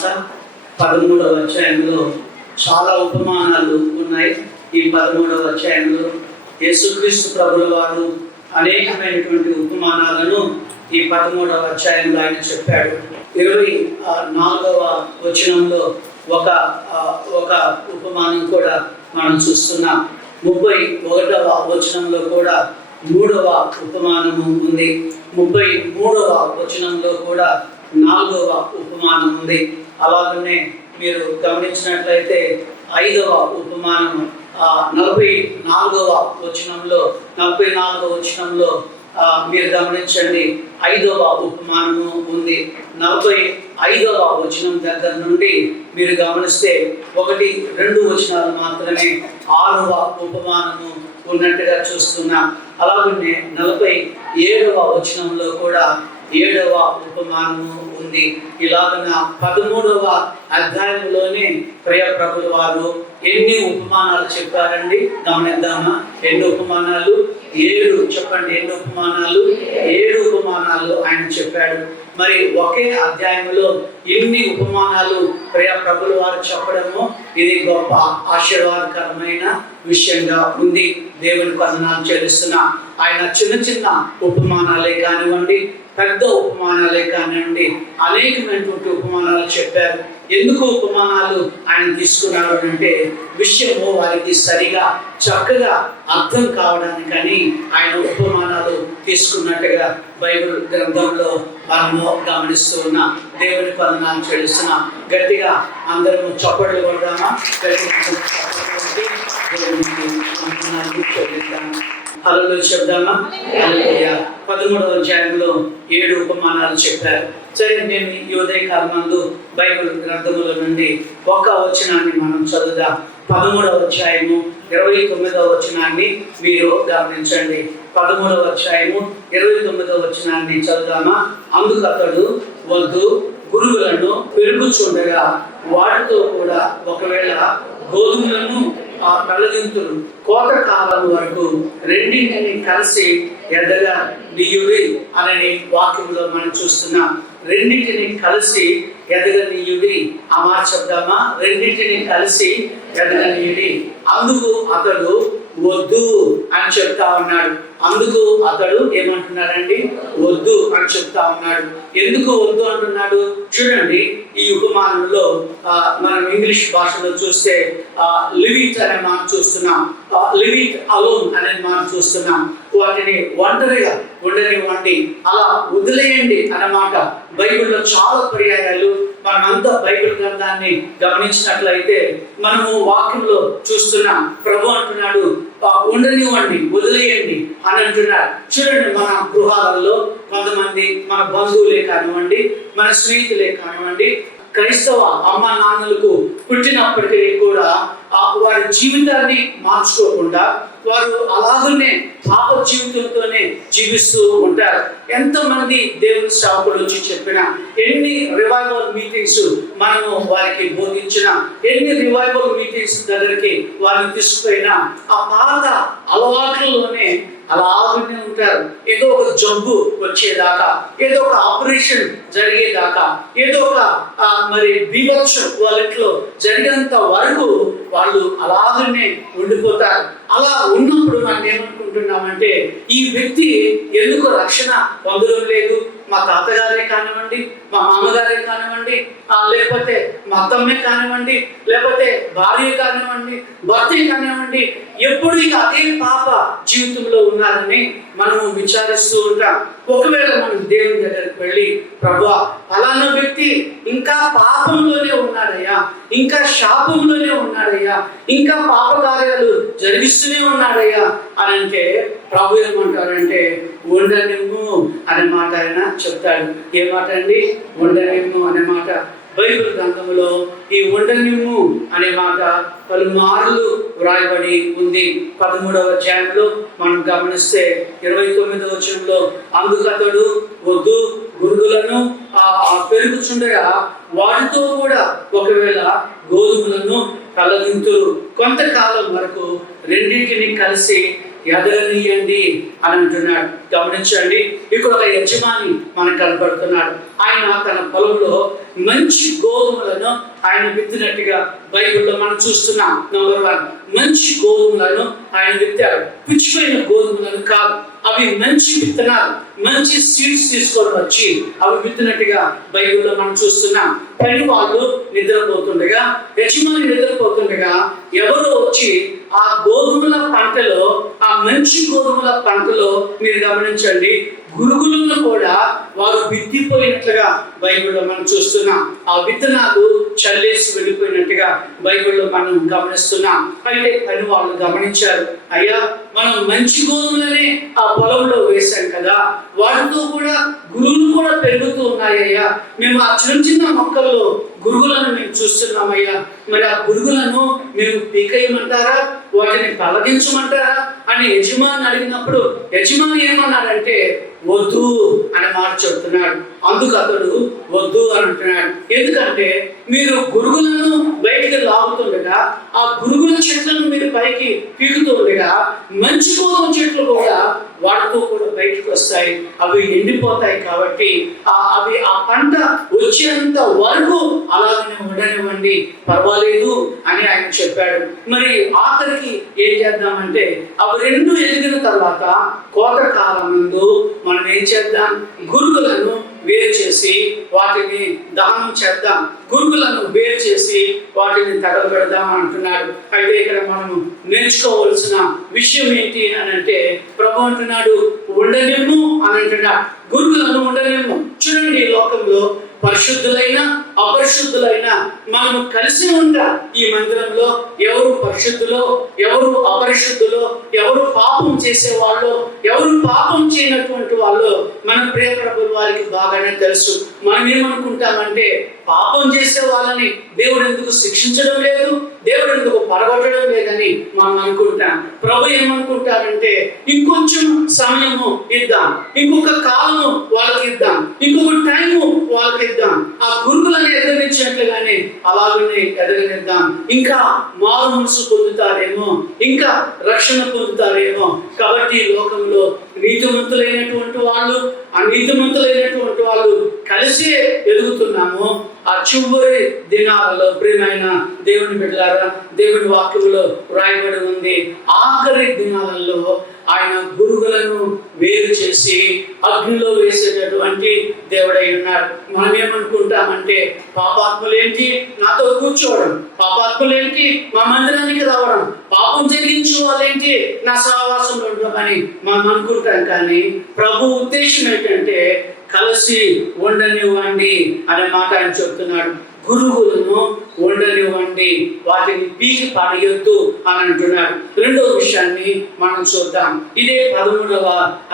సువార్త 13వ అధ్యాయంలో చాలా ఉపమానాలు ఉన్నాయి. ఈ 13వ అధ్యాయంలో యేసుక్రీస్తు ప్రభుల వారు అనేకమైనటువంటి ఉపమానాలను ఈ 13వ అధ్యాయంలో ఆయన చెప్పాడు. 24వ వచనంలో ఒక ఉపమానం కూడా మనం చూస్తున్నాం. 31వ వచనంలో కూడా 3వ ఉపమానము ఉంది. 33వ వచనంలో కూడా 4వ ఉపమానం ఉంది. అలాగనే మీరు గమనించినట్లయితే 5వ ఉపమానము 44వ వచనంలో మీరు గమనించండి, 5వ ఉపమానము ఉంది. 45వ వచనం దగ్గర నుండి మీరు గమనిస్తే 1-2 వచనాలు మాత్రమే 6వ ఉపమానము ఉన్నట్టుగా చూస్తున్నాం. అలాగనే 47వ వచనంలో కూడా 7వ ఉపమానము ఉంది. ఇలాగన 13వ అధ్యాయంలోనే ప్రియ ప్రభుల వారు ఎన్ని ఉపమానాలు చెప్పారండి? గమనిద్దామా? ఎన్ని ఉపమానాలు? 7. చెప్పండి, ఎన్ని ఉపమానాలు? 7 ఉపమానాలు ఆయన చెప్పాడు. మరి ఒకే అధ్యాయంలో ఎన్ని ఉపమానాలు ప్రియ ప్రభుల వారు చెప్పడము ఇది గొప్ప ఆశీర్వాదకరమైన విషయంగా ఉంది. దేవునికి వందనాలు చెల్లిస్తున్నా. ఆయన చిన్న చిన్న ఉపమానాలే కానివ్వండి, పెద్ద ఉపమానాలే కానివ్వండి, అనేకమైనటువంటి ఉపమానాలు చెప్పారు. ఎందుకు ఉపమానాలు ఆయన తీసుకున్నారు అంటే విషయము వారికి సరిగా చక్కగా అర్థం కావడానికని ఆయన ఉపమానాలు తీసుకున్నట్టుగా బైబిల్ గ్రంథంలో మనము గమనిస్తూ ఉన్నాం. దేవుని వందనాలు చెల్లిస్తున్నాం. గట్టిగా అందరము చప్పట్లు కొడదామా? హల్లెలూయా చెప్దామా? హల్లెలూయా. 13వ అధ్యాయంలో 7 ఉపమానాలు చెప్పారు. సరే, నేను ఈ ఉదయకాలం నందు బైబిల్ గ్రంథముల నుండి ఒక వచనాన్ని మనం చదువుదాం. 13వ అధ్యాయము 29వ వచనాన్ని మీరు గమనించండి. 13వ అధ్యాయము 29వ వచనాన్ని చదువుదామా? అందుకు అతడు, వద్దు, గురుగులను పెరుగుచుండగా వాటితో కూడా ఒకవేళ గోధుమలను కలదింతులు కోత కాలం వరకు రెండింటిని కలిసి ఎదగనీయుడి అనే వాక్యంలో మనం చూస్తున్నాం. రెండింటిని కలిసి ఎదగనీయుడి. ఆ మాట చెప్దామా? రెండింటిని కలిసి ఎదగనీయుడి. అందుకు అతడు వద్దు అని చెప్తా ఉన్నాడు. అందుకు అతడు ఏమంటున్నాడండి? వద్దు అని చెప్తా ఉన్నాడు. ఎందుకు వద్దు అంటున్నాడు? చూడండి, ఈ ఉపమానంలో మనం ఇంగ్లీష్ భాషలో చూస్తే లివ్ ఇట్ అనే మాట చూస్తున్నాం, లివ్ ఇట్ అలోన్ అనే మాట చూస్తున్నాం. వాటిని ఒంటరిగా ఉండనివ్వండి, అలా వదిలేయండి అన్నమాట బైబిల్లో చాలా పర్యాయాలు. మనమంతా బైబిల్ గ్రంథాన్ని గమనించినట్లయితే మనము వాక్యంలో చూస్తున్నాం. ప్రభు అంటున్నాడు ఉండనివ్వండి, వదిలేయండి అని అంటున్నాడు. చూడండి, మన గృహాలలో కొంతమంది మన బంధువులే కానివ్వండి, మన స్నేహితులే కానివ్వండి, క్రైస్తవ అమ్మ నాన్నలకు పుట్టినప్పటికీ కూడా వారి జీవితాన్ని మార్చుకోకుండా వారు అలాగనే పాప జీవితంతోనే జీవిస్తూ ఉంటారు. ఎంతమంది దేవుని సేవకులు వచ్చి చెప్పినా, ఎన్ని రివైవల్ మీటింగ్స్ మనము వారికి బోధించినా, ఎన్ని రివైవల్ మీటింగ్స్ దగ్గరికి వారిని తీసుకుపోయినా ఆ పాత అలవాట్లలోనే అలాగనే ఉంటారు. ఏదో ఒక జబ్బు వచ్చేదాకా, ఏదో ఒక ఆపరేషన్ జరిగేదాకా, ఏదో ఒక మరి బీభత్సం వాళ్ళ ఇంట్లో జరిగేంత వరకు వాళ్ళు అలాగనే ఉండిపోతారు. అలా ఉన్నప్పుడు మనం ఏమనుకుంటున్నామంటే, ఈ వ్యక్తి ఎందుకు రక్షణ పొందడం లేదు? మా తాతగారే కానివ్వండి, మా మామగారే కానివ్వండి, లేకపోతే మా అత్తమ్మే కానివ్వండి, లేకపోతే భార్య కానివ్వండి, భర్త కానివ్వండి, ఎప్పుడు ఇక అదే పాప జీవితంలో ఉన్నారని మనము విచారిస్తూ ఉంటాం. ఒకవేళ మనం దేవుని దగ్గరికి వెళ్ళి, ప్రభువా, ఫలానా వ్యక్తి ఇంకా పాపంలోనే ఉన్నాడయ్యా, ఇంకా శాపంలోనే ఉన్నాడయ్యా, ఇంకా పాప కార్యాలు జరిగిస్తూనే ఉన్నాడయ్యా అని అంటే ప్రభు ఏమంటారంటే ఉండనిమ్ము అనే మాట ఆయన చెప్తాడు. ఏ మాట అండి? ఉండనిమ్ము అనే మాట బైబిల్ గ్రంథంలో ఈ ఉండనిమ్ము అనే మాట పలుమార్లు వ్రాయబడి ఉంది. 13వ అధ్యాయంలో మనం గమనిస్తే 29వ వచనంలో అందుకు అతడు వద్దు, గురుగులను పెరుగుచుండగా వాటితో కూడా ఒకవేళ గోధుమలను కలదింతురు కొంతకాలం వరకు రెండింటిని కలిసి ఎదగనీయండి అని అంటున్నాడు. గమనించండి, ఇక్కడ ఒక యజమాని మనకు కనపడుతున్నాడు. ఆయన తన పొలంలో మంచి గోధుమలను ఆయన విత్తినట్టుగా బైబిల్లో మనం చూస్తున్నాం. నంబర్ 1, మంచి గోధుమలను ఆయన విత్తాడు. పుచ్చిపోయిన గోధుమలను కాదు, అవి మంచి విత్తనాలు, మంచి సీడ్స్ తీసుకొని వచ్చి అవి విత్తినట్టుగా బైబిల్లో మనం చూస్తున్నాం. పని వాళ్ళు నిద్రపోతుండగా, యజమాని నిద్రపోతుండగా ఎవరో వచ్చి ఆ గోధుమల పంటలో, ఆ మంచి గోధుమల పంటలో మీరు గమనించండి, గురుగులను కూడా వారు విత్తిపోయినట్లుగా బైబిల్లో మనం చూస్తున్నాం. ఆ విత్తనాలు చల్లేసి వెళ్ళిపోయినట్టుగా బైబిల్లో మనం గమనిస్తున్నాం. అయితే పని వాళ్ళు గమనించారు, అయ్యా మనం మంచి గోధుమలనే ఆ పొలంలో వేశాం కదా, వాటితో కూడా గురువులు కూడా పెరుగుతూ ఉన్నాయ్యా, మేము ఆ చిన్న చిన్న మొక్కల్లో గురుగులను మేము చూస్తున్నామయ్యా, మరి ఆ గురుగులను మేము పీకేయమంటారా, వాటిని తొలగించమంటారా అని యజమాని అడిగినప్పుడు యజమాని ఏమన్నాడంటే వద్దు అని మాట చెప్తున్నాడు. అందుకు అతడు వద్దు అని అంటున్నాడు. ఎందుకంటే మీరు గురుగులను బయటికి లాగుతుండగా, ఆ గురుగుల చెట్లను మీరు పైకి పీకుతూ ఉండగా, మంచి గోధుమ చెట్లు కూడా వాటితో కూడా బయటకు వస్తాయి, అవి ఎండిపోతాయి. కాబట్టి అవి ఆ పంట వచ్చేంత వరకు అలాగనే ఉండనివ్వండి, పర్వాలేదు అని ఆయన చెప్పాడు. మరి ఆఖరికి ఏం చేద్దామంటే అవి రెండు ఎదిగిన తర్వాత కోత కాలం ముందు మనం ఏం చేద్దాం, గురుగులను వేరు చేసి వాటిని దహనం చేద్దాం, గురుగులను వేరు చేసి వాటిని తగలబెడదాం అంటున్నాడు. అయితే ఇక్కడ మనము నేర్చుకోవాల్సిన విషయం ఏంటి అని అంటే, ప్రభు అంటున్నాడు ఉండనిమ్ము అని అంటున్నాడు, గురుగులను ఉండనిమ్ము. చూడండి, లోకంలో పరిశుద్ధులైన అపరిశుద్ధులైన మనము కలిసి ఉంటాం. ఈ మందిరంలో ఎవరు పరిశుద్ధులో, ఎవరు అపరిశుద్ధులో, ఎవరు పాపం చేసే వాళ్ళు, ఎవరు పాపం చేయనటువంటి వాళ్ళు మన ప్రియ ప్రభువు వారికి బాగానే తెలుసు. మనం ఏమనుకుంటామంటే పాపం చేసే వాళ్ళని దేవుడు ఎందుకు శిక్షించడం లేదు, దేవుడు ఎందుకు పడగొట్టడం లేదని మనం అనుకుంటాం. ప్రభు ఏమనుకుంటారంటే ఇంకొంచెం సమయము ఇద్దాం, ఇంకొక కాలము వాళ్ళకి ఇద్దాం, ఇంకొక టైము వాళ్ళకి ఇద్దాం, ఆ గురుగులను ఎదిరించినట్లుగానే అలాగనే ఎదగనిద్దాం, ఇంకా మారు మనసు పొందుతారేమో, ఇంకా రక్షణ పొందుతారేమో. కాబట్టి లోకంలో నీతిమంతులైనటువంటి వాళ్ళు, అనీతిమంతులైనటువంటి వాళ్ళు కలిసే ఎదుగుతున్నాము. ఆ చివరి దినాలలో ప్రియమైన దేవుని బిడ్డలారా, దేవుని వాక్యంలో రాయబడి ఉంది, ఆఖరి దినాలలో ఆయన గురుగులను వేరు చేసి అగ్నిలో వేసేటటువంటి దేవుడై ఉన్నాడు. మనం ఏమనుకుంటామంటే పాపాత్ములేంటి నాతో కూర్చోవడం, పాపాత్ములేంటి మా మందిరానికి రావడం, పాపం జరిగించే వాళ్ళేంటి నా సహవాసంలో ఉండమని మనం అనుకుంటాం. కానీ ప్రభు ఉద్దేశం ఏంటంటే కలిసి ఉండనివ్వండి అనే మాట ఆయన చెప్తున్నాడు. గురుగులను ఉండనివ్వండి, వాటిని పీకి పడేయొద్దు అని అంటున్నాడు. రెండవ విషయాన్ని మనం చూద్దాం. ఇదే 13వ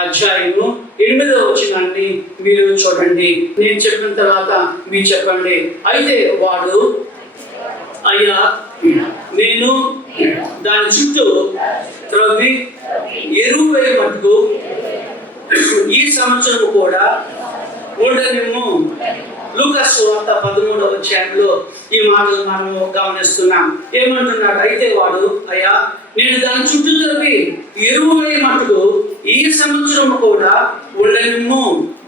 అధ్యాయము 8వ వచనాన్ని మీరు చూడండి. నేను చెప్పిన తర్వాత మీరు చెప్పండి. అయితే వాడు, అయ్యా నేను దాని చుట్టూ త్రవ్వి ఎరువు వేయమట్టుకు ఈ సంవత్సరం కూడా ఉండనిమ్ము. లూకా సువార్త 13వ అధ్యాయంలో ఈ మాటలు మనము గమనిస్తున్నాం. ఏమంటున్నాడు, అయితే వాడు, అయ్యా నేను దాని చుట్టూ త్రవ్వి ఎరువు వేయమట్టుకు ఈ సంవత్సరం కూడా ఉండనిమ్ము,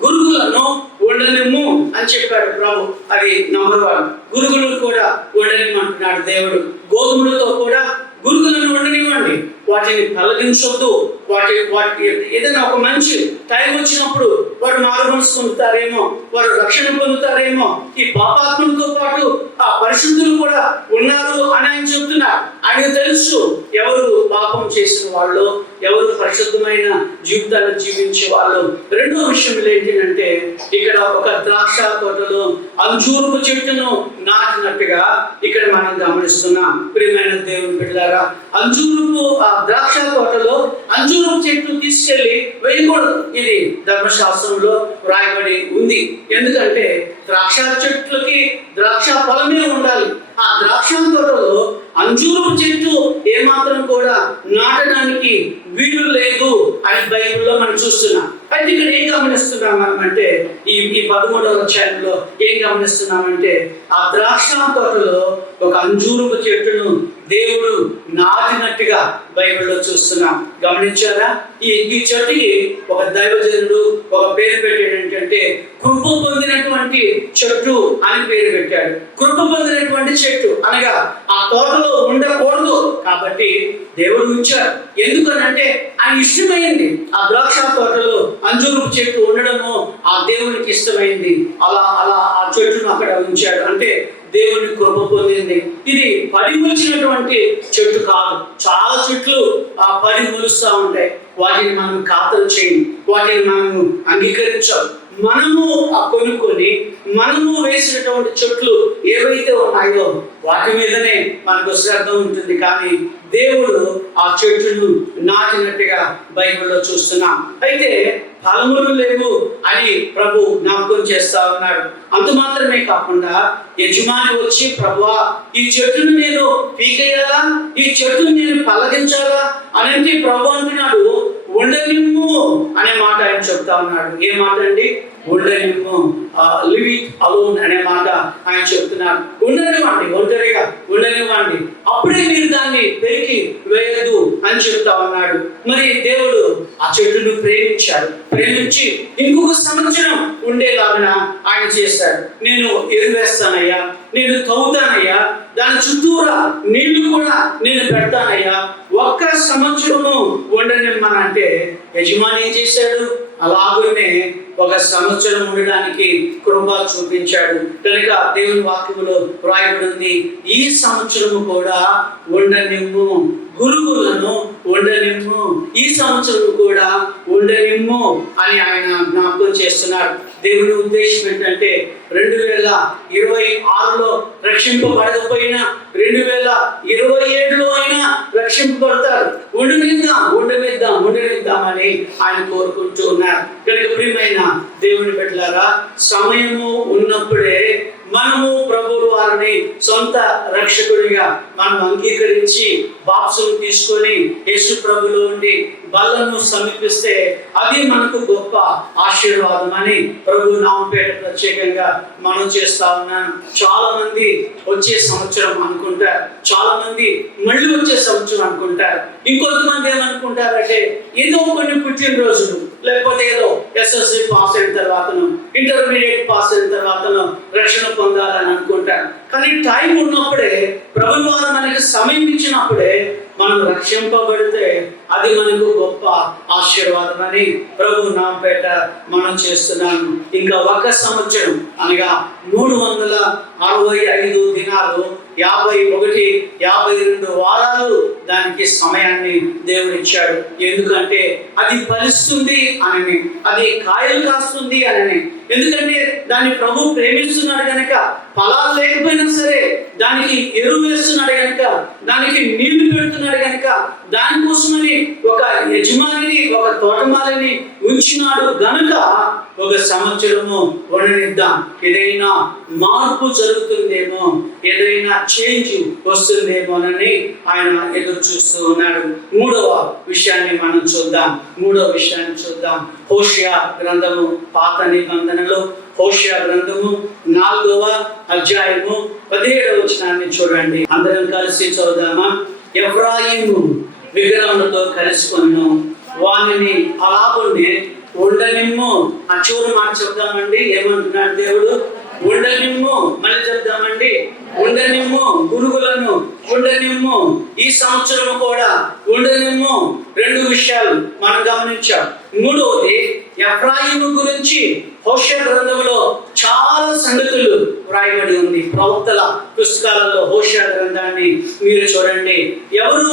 గురుగులను ఉండనిమ్ము అని చెప్పాడు ప్రభు. అది నంబర్ 1. గురుగులు కూడా ఉండనిమ్మంటున్నాడు దేవుడు. గోధుమలతో కూడా గురుగులను ఉండనివ్వండి, వాటిని తొలగించొద్దు. వాటి ఏదైనా ఒక మంచి టైం వచ్చినప్పుడు వారు మారు మనసు పొందుతారేమో, వారు రక్షణ పొందుతారేమో. ఈ పాపాత్మలతో పాటు ఆ పరిశుద్ధులు కూడా ఉన్నారు అని ఆయన చెప్తున్నారు. ఆయనకు తెలుసు ఎవరు పాపం చేసిన వాళ్ళు, ఎవరు పరిశుద్ధమైన జీవితాలు జీవించే వాళ్ళు. రెండో విషయం ఏంటంటే, ఇక్కడ ఒక ద్రాక్ష తోటలో అంజూరపు చెట్టును నాటినట్టుగా ఇక్కడ మనం గమనిస్తున్నాం. ప్రియమైన దేవుని బిడ్డలారా, అంజూరపు ఆ ద్రాక్ష తోటలో అంజూరపు చెట్టు తీసుకెళ్లి వేయకూడదు. ఇది ధర్మశాస్త్రంలో రాయబడి ఉంది. ఎందుకంటే ద్రాక్ష చెట్లకి ద్రాక్ష ఫలమే ఉండాలి. ఆ ద్రాక్ష తోటలో అంజూరపు చెట్టు ఏమాత్రం కూడా నాటడానికి వీలు లేదు అని బైబిల్లో మనం చూస్తున్నాం. అయితే ఇక్కడ ఏం గమనిస్తున్నాం అంటే, ఈ 13వ అధ్యాయంలో ఏం గమనిస్తున్నామంటే, ఆ ద్రాక్ష తోటలో ఒక అంజూరపు చెట్టును దేవుడు నాటినట్టుగా బైబిల్లో చూస్తున్నాం. గమనించారా? ఈ చెట్టుకి ఒక దైవజనుడు ఒక పేరు పెట్టాడు, ఏంటంటే కృప పొందినటువంటి చెట్టు అని పేరు పెట్టాడు. కృప పొందినటువంటి చెట్టు అనగా ఆ తోటలో ఉండకూడదు కాబట్టి దేవుడు ఉంచాడు. ఎందుకనంటే ఆయన ఇష్టమైంది ఆ ద్రాక్ష తోటలో అంజూరపు చెట్టు ఉండడము ఆ దేవునికి ఇష్టమైంది. అలా ఆ చెట్టును అక్కడ ఉంచాడు. అంటే దేవుని కృప పొందింది. ఇది పడి మొలిచినటువంటి చెట్టు కాదు. చాలా చెట్లు ఆ పడి మొలుస్తూ ఉంటాయి. వాటిని మనం ఖాతరు చేయం, వాటిని మనము అంగీకరించాం. మనము కొనుక్కొని మనము వేసినటువంటి చెట్లు ఏవైతే ఉన్నాయో వాటి మీదనే మనకు శ్రద్ధ ఉంటుంది. కానీ దేవుడు ఆ చెట్టును నాటినట్టుగా బైబిల్లో చూస్తున్నాం. అయితే ఫలములు లేవు అని ప్రభు జ్ఞాపకం చేస్తా ఉన్నాడు. అంత మాత్రమే కాకుండా యజమాని వచ్చి, ప్రభువా ఈ చెట్టును నేను పీకేయాలా, ఈ చెట్టును నేను పలగించాలా అని ప్రభు అంటున్నాడు. ఉండనిమ్ము అనే మాట ఆయన చెప్తా ఉన్నాడు. ఏ మాట అండి? ఉండనిమ్ము, లివ్ ఇట్ అలోన్ అనే మాట ఆయన చెప్తున్నారు. ఉండనివ్వండి, ఒంటరిగా ఉండనివ్వండి, అప్పుడే మీరు దాన్ని పెరికి వేయదు అని చెప్తా ఉన్నాడు. మరి దేవుడు ఆ చెట్టును ప్రేమించాడు. ప్రేమించి ఇంకొక సంవత్సరం ఉండేలాగా ఆయన చేశాడు. నేను ఎరువేస్తానయ్యా, నేను తవ్వుతానయ్యా, దాని చుట్టూరా నీళ్లు కూడా నేను పెడతానయ్యా, ఒక్క సంవత్సరము ఉండనిమ్మనంటే యజమాని ఏం చేశాడు? అలాగనే ఒక సంవత్సరం ఉండడానికి కృప చూపించాడు. కనుక దేవుని వాక్యములో వ్రాయబడింది, ఈ సంవత్సరము కూడా ఉండనిమ్ము, గురువులను ఉండనిమ్ము, ఈ సంవత్సరం కూడా ఉండనిమ్ము అని ఆయన జ్ఞాపకం చేస్తున్నాడు. దేవుని ఉద్దేశం ఏంటంటే 2026లో రక్షింపబడకపోయినా 2027లో అయినా రక్షింపబడతారు. ఉండనిద్దామని ఆయన కోరుకుంటూ ఉన్నారు. కనుక ప్రియమైన దేవుని బిడ్డలారా, సమయము ఉన్నప్పుడే మనము ప్రభువు వారిని సొంత రక్షకుడిగా మనం అంగీకరించి బాప్సులు తీసుకొని యేసు ప్రభులో ఉండి బలను సమీపిస్తే అది మనకు గొప్ప ఆశీర్వాదం అని ప్రభు నామపేట ప్రత్యేకంగా మనం చేస్తా ఉన్నాను. చాలా మంది వచ్చే సంవత్సరం అనుకుంటారు, చాలా మంది మళ్ళీ వచ్చే సంవత్సరం అనుకుంటారు. ఇంకొంతమంది ఏమనుకుంటారంటే ఏదో కొన్ని పుట్టినరోజులు, లేకపోతే ఏదో ఎస్ఎస్సి పాస్ అయిన తర్వాతను, ఇంటర్మీడియట్ పాస్ అయిన తర్వాతను రక్షణ పొందాలని అనుకుంటారు. కానీ టైం ఉన్నప్పుడే, ప్రభు ద్వారా మనకి సమయం ఇచ్చినప్పుడే మనం రక్షింపబడితే అది మనకు గొప్ప ఆశీర్వాదం అని ప్రభు నామపేట మనం చేస్తున్నాను. ఇంకా ఒక సంవత్సరం అనగా 365 దినాలు, 51-52 వారాలు దానికి సమయాన్ని దేవుడు ఇచ్చాడు. ఎందుకంటే అది ఫలిస్తుంది అని, అది కాయలు కాస్తుంది అని. ఎందుకంటే దాన్ని ప్రభు ప్రేమిస్తున్నాడు కనుక, ఫలాలు లేకపోయినా సరే దానికి ఎరువు వేస్తున్నాడు కనుక, దానికి నీళ్లు పెడుతున్నాడు కనుక, దానికోసమని ఒక యజమానిని, ఒక తోటమాలిని ఉంచినాడు గనుక ఒక సంవత్సరము ఉండనిద్దాం. ఏదైనా మార్పు జరుగుతుందేమో, ఏదైనా చేంజ్ వస్తుందేమోనని ఆయన ఎదురు చూస్తూ ఉన్నాడు. మూడవ విషయాన్ని చూద్దాం. హోషేయ గ్రంథము, పాత నిబంధనలో హోషేయ గ్రంథము 4వ అధ్యాయము 17వ వచనాన్ని చూడండి. అందరం కలిసి చదువుదామా? ఎఫ్రాయిము విగ్రహములతో కలుసుకొను, వానిని అలాగుండే ఉండనిమ్ము. ఆ చివరి మాట చెప్దామండి. ఏమంటున్నాడు దేవుడు? ఉండనిమ్ము. మళ్ళీ చెప్దామండి, ఉండనిమ్ము. గురువులను ఉండనిమ్ము, ఈ సంవత్సరం కూడా ఉండనిమ్ము. 2 విషయాలు మనం గమనించాం. మూడవది, ఎఫ్రాయిము గురించి హోషేయ గ్రంథంలో చాలా సంగతులు వ్రాయబడి ఉంది. ప్రవక్తల పుస్తకాలలో హోషేయ గ్రంథాన్ని మీరు చూడండి. ఎవరు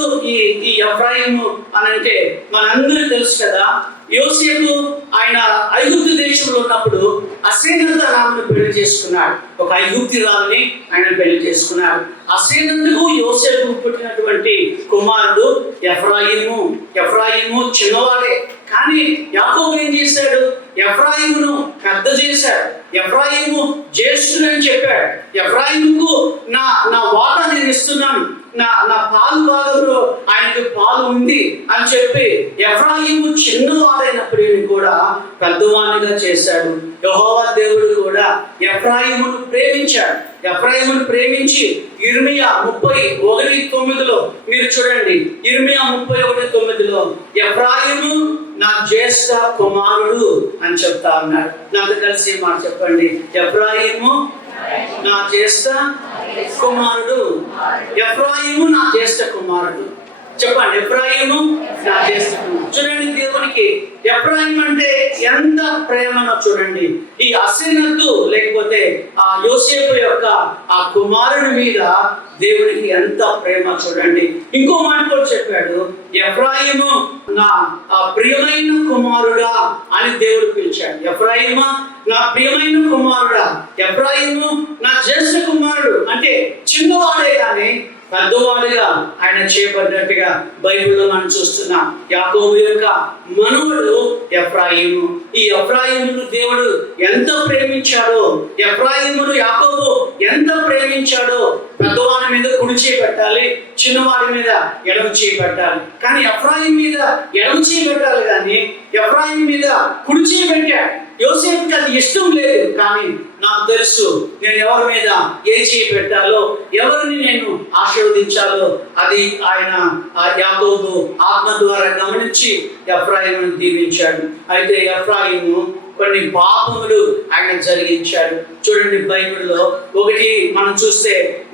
ఈ ఎఫ్రాయిము అనంటే మనందరూ తెలుసు కదా. యోసేపు ఆయన ఐగుప్తు దేశంలో ఉన్నప్పుడు అసేనత రామును పెళ్లి చేసుకున్నాడు. ఒక ఐగుప్తురాలిని ఆయన పెళ్లి చేసుకున్నాడు. అసేనందుకు యోసేపు పుట్టినటువంటి కుమారుడు ఎఫ్రాయిము చిన్నవాడే. కానీ యాకోబు ఏం చేశాడు? ఎఫ్రాయిమును పెద్ద చేశాడు. ఎఫ్రాయిము జ్యేష్ఠుడని చెప్పాడు. ఎఫ్రాయిముకు నా వాటా నేను ఇస్తున్నాను, నా పాలు భాగంలో ఆయనకు పాలు ఉంది అని చెప్పి ఎఫ్రాయిము చిన్నవాడైనప్పటికీ కూడా పెద్దవాడిగా చేశాడు. యెహోవా దేవుడు కూడా ఎఫ్రాయిమును ప్రేమించాడు. ఎఫ్రాయిమును ప్రేమించి ఇర్మియా 31:9 మీరు చూడండి. ఇర్మియా 31:9 ఎఫ్రాయిము నా జ్యేష్ఠ కుమారుడు అని చెప్తా ఉన్నాడు. నాతో కలిసి మాట చెప్పండి. ఎఫ్రాయిము నా జ్యేష్ఠ కుమారుడు. ఎఫ్రాయిము నా జ్యేష్ఠ కుమారుడు. చెప్పండి, ఎఫ్రాయిము నా జ్యేష్ఠ కుమారుడు. చూడండి, దేవునికి ఎఫ్రాయిం అంటే ఎంత ప్రేమనో చూడండి. ఈ అసీనతు లేకపోతే ఆ యోసేపు యొక్క ఆ కుమారుడి మీద దేవునికి ఎంత ప్రేమ చూడండి. ఇంకో మాట కూడా చెప్పాడు, ఎఫ్రాయిము నా ప్రియమైన కుమారుడా అని దేవుడు పిలిచాడు. ఎఫ్రాయిమా నా ప్రియమైన కుమారుడా, ఎఫ్రాయిము నా జ్యేష్ఠ కుమారుడు. అంటే చిన్నవాడే కానీ పెద్దవాడుగా ఆయన చేయబడినట్టుగా బైబిల్లో మనం చూస్తున్నాం. యాకోబు యొక్క మనవడు ఎఫ్రాయిము. ఈ ఎఫ్రాయిమును దేవుడు ఎంత ప్రేమించాడో, ఎఫ్రాయిమును యాకోబు ఎంత ప్రేమించాడో, పెద్దవాడి మీద కుడి చేయి పెట్టాలి, చిన్నవాడి మీద ఎడమ చేయి పెట్టాలి. కానీ ఎఫ్రాయిం మీద ఎడమ చేయి పెట్టాలి, కానీ ఎఫ్రాయిం మీద కుడి చేయి పెట్టాడు. యోసేపుకి అది ఇష్టం లేదు, కానీ నాకు తెలుసు నేను ఎవరి మీద ఏ చేయి పెట్టాలో, ఎవరిని నేను ఆశీర్వదించాలో అది ఆయన యాకోబు ఆత్మ ద్వారా గమనించి ఎఫ్రాయిమును దీవించాడు. అయితే ఎఫ్రాయిము కొన్ని పాపములు ఆయన జరిగించాడు. చూడండి, బైబిల్లో ఒకటి మనం చూస్తే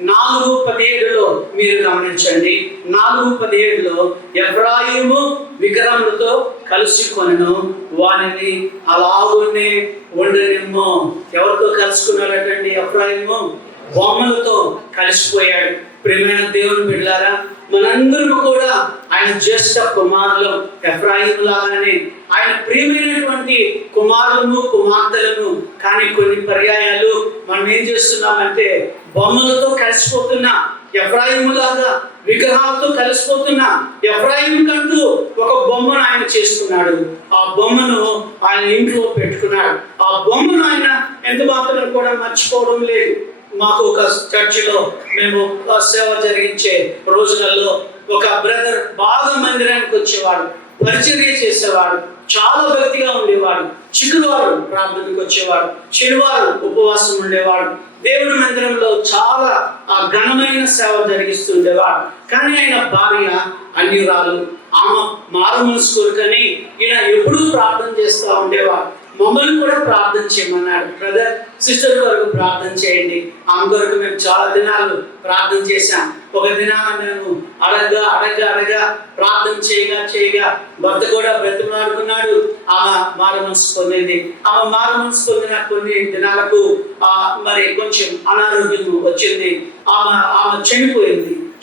4:17 మీరు గమనించండి. 4:17 ఎఫ్రాయిము విగ్రహములతో కలిసి కొనను, వానిని అలాగునే ఉండనిమ్మో. ఎవరితో కలుసుకున్నారటండి? ఎఫ్రాయిము బొమ్మలతో కలిసిపోయాడు. ప్రియమైన దేవుని బిడ్డలారా, మనందరూ కూడా ఆయన జ్యేష్ఠ కుమారులు ఎఫ్రాయిము లాగానే ఆయన ప్రియమైనటువంటి కుమారులను కుమార్తెలను. కానీ కొన్ని పర్యాయాలు మనం ఏం చేస్తున్నామంటే బొమ్మలతో కలిసిపోతున్నా, ఎఫ్రాయిము లాగా విగ్రహాలతో కలిసిపోతున్నా. ఎఫ్రాయిం కంటూ ఒక బొమ్మను ఆయన చేసుకున్నాడు. ఆ బొమ్మను ఆయన ఇంట్లో పెట్టుకున్నాడు. ఆ బొమ్మను ఆయన ఎంత మాత్రం కూడా మర్చిపోవడం లేదు. మాకు ఒక చర్చిలో మేము సేవ జరిగించే రోజులలో ఒక బ్రదర్ బాగా మందిరానికి వచ్చేవాడు, పరిచర్య చేసేవాడు, చాలా భక్తిగా ఉండేవాడు. శుక్రవారం ప్రార్థనకు వచ్చేవాడు, శనివారం ఉపవాసం ఉండేవాడు. దేవుని మందిరంలో చాలా ఘనమైన సేవ జరిగిస్తుండేవాడు. కానీ ఆయన భార్య అన్యురాలు. ఆమె మారు మనసు కోరుకని ఈయన ఎప్పుడూ ప్రార్థన చేస్తూ ఉండేవాడు. మమ్మల్ని కూడా ప్రార్థన చేయమన్నాడు. బ్రదర్ సిస్టర్ కొరకు ప్రార్థన చేయండి. ఆమె కొరకు మేము చాలా దినాలు ప్రార్థన చేశాం. ఒక దినాన మేము అడగా ప్రార్థన చేయగా భర్త కూడా బ్రతిమాడుకున్నాడు. ఆమె మారు మనసు పొందింది. ఆమె మారు మనసు పొందిన కొన్ని దినాలకు మరి కొంచెం అనారోగ్యం వచ్చింది. ఆమె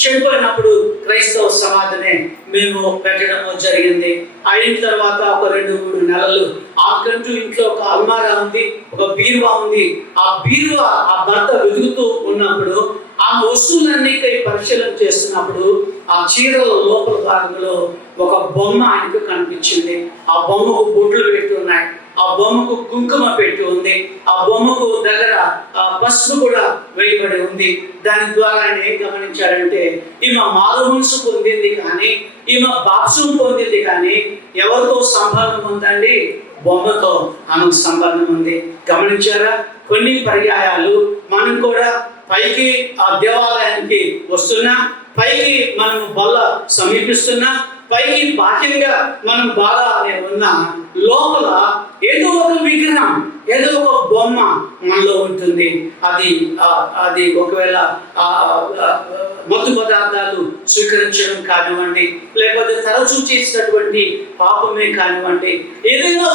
చనిపోయినప్పుడు క్రైస్తవ సమాధినే మేము పెట్టడం జరిగింది. అయిన తర్వాత ఒక 2-3 నెలలు ఆకంటూ ఇంట్లో ఒక అల్మారా ఉంది, ఒక బీరువా ఉంది. ఆ బీరువా ఆ భర్త వెతుకుతూ ఉన్నప్పుడు ఆ వస్తువులన్నీ పరిశీలన చేస్తున్నప్పుడు ఆ చీరల లోపల భాగంలో ఒక బొమ్మ ఆయనకు కనిపించింది. ఆ బొమ్మకు బొట్లు పెట్టి ఉన్నాయి, ఆ బొమ్మకు కుంకుమ పెట్టి ఉంది, ఆ బొమ్మకు దగ్గర పసుపు కూడా వేయబడి ఉంది. దాని ద్వారా ఆయన ఏం గమనించాడంటే ఈమె మారు మనసు పొందింది, కానీ ఈమె బాప్సం పొందింది, కానీ ఎవరితో సంబంధం ఉందండి? బొమ్మతో ఆమెకు సంబంధం ఉంది. గమనించారా? కొన్ని పర్యాయాలు మనం కూడా పైకి ఆ దేవాలయానికి వస్తున్నా, పైకి మనం బల్ల సమీపిస్తున్నా, పైకి బాహ్యంగా మనం బాగానే ఉన్నా, లోపల ఏదో ఒక విగ్రహం, ఏదో ఒక బొమ్మ మనలో ఉంటుంది. అది ఒకవేళ మత్తు పదార్థాలు స్వీకరించడం కానివ్వండి, లేకపోతే తరచూ చేసినటువంటి పాపమే కానివ్వండి, ఏదైనా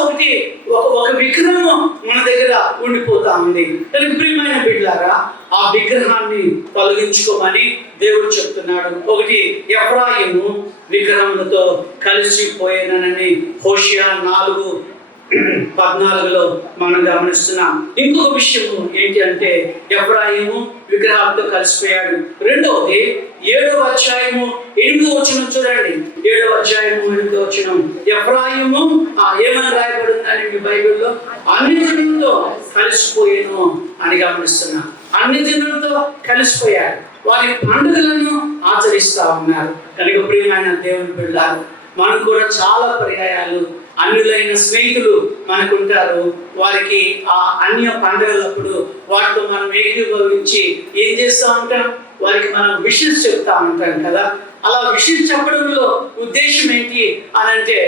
ఒక విగ్రహం మన దగ్గర ఉండిపోతా ఉంది. దానికి ప్రియమైన బిడ్డలారా, ఆ విగ్రహాన్ని తొలగించుకోమని దేవుడు చెప్తున్నాడు. ఒకటి, ఎఫ్రాయిము విగ్రహములతో కలిసిపోయేనని హోషియా 4:14 మనం గమనిస్తున్నాం. ఇంకొక విషయం ఏంటి అంటే ఎఫ్రాయిము విగ్రహాలతో కలిసిపోయాడు. రెండవది 7వ అధ్యాయము 8వ వచనం చూడండి. 7వ అధ్యాయము 8వ వచనం ఎఫ్రాయిము ఏమని రాయబడిందని మీ బైబిల్లో? అన్ని జనులతో కలిసిపోయాను అని గమనిస్తున్నాం. అన్ని జనులతో కలిసిపోయాడు. వారి పండుగలను ఆచరిస్తా ఉన్నారు. కనుక ప్రియమైన దేవుని బిడ్డలారా, మనం కూడా చాలా పర్యాయాలు అన్యులైన స్నేహితులు మనకుంటారు. వారికి ఆ అన్య పండుగలప్పుడు వాటితో మనం ఏకీభవించి ఏం చేస్తూ ఉంటాం, వారికి మనం విషెస్ చెప్తా ఉంటాం కదా. అలా విషెస్ చెప్పడంలో ఉద్దేశం ఏంటి అని అంటే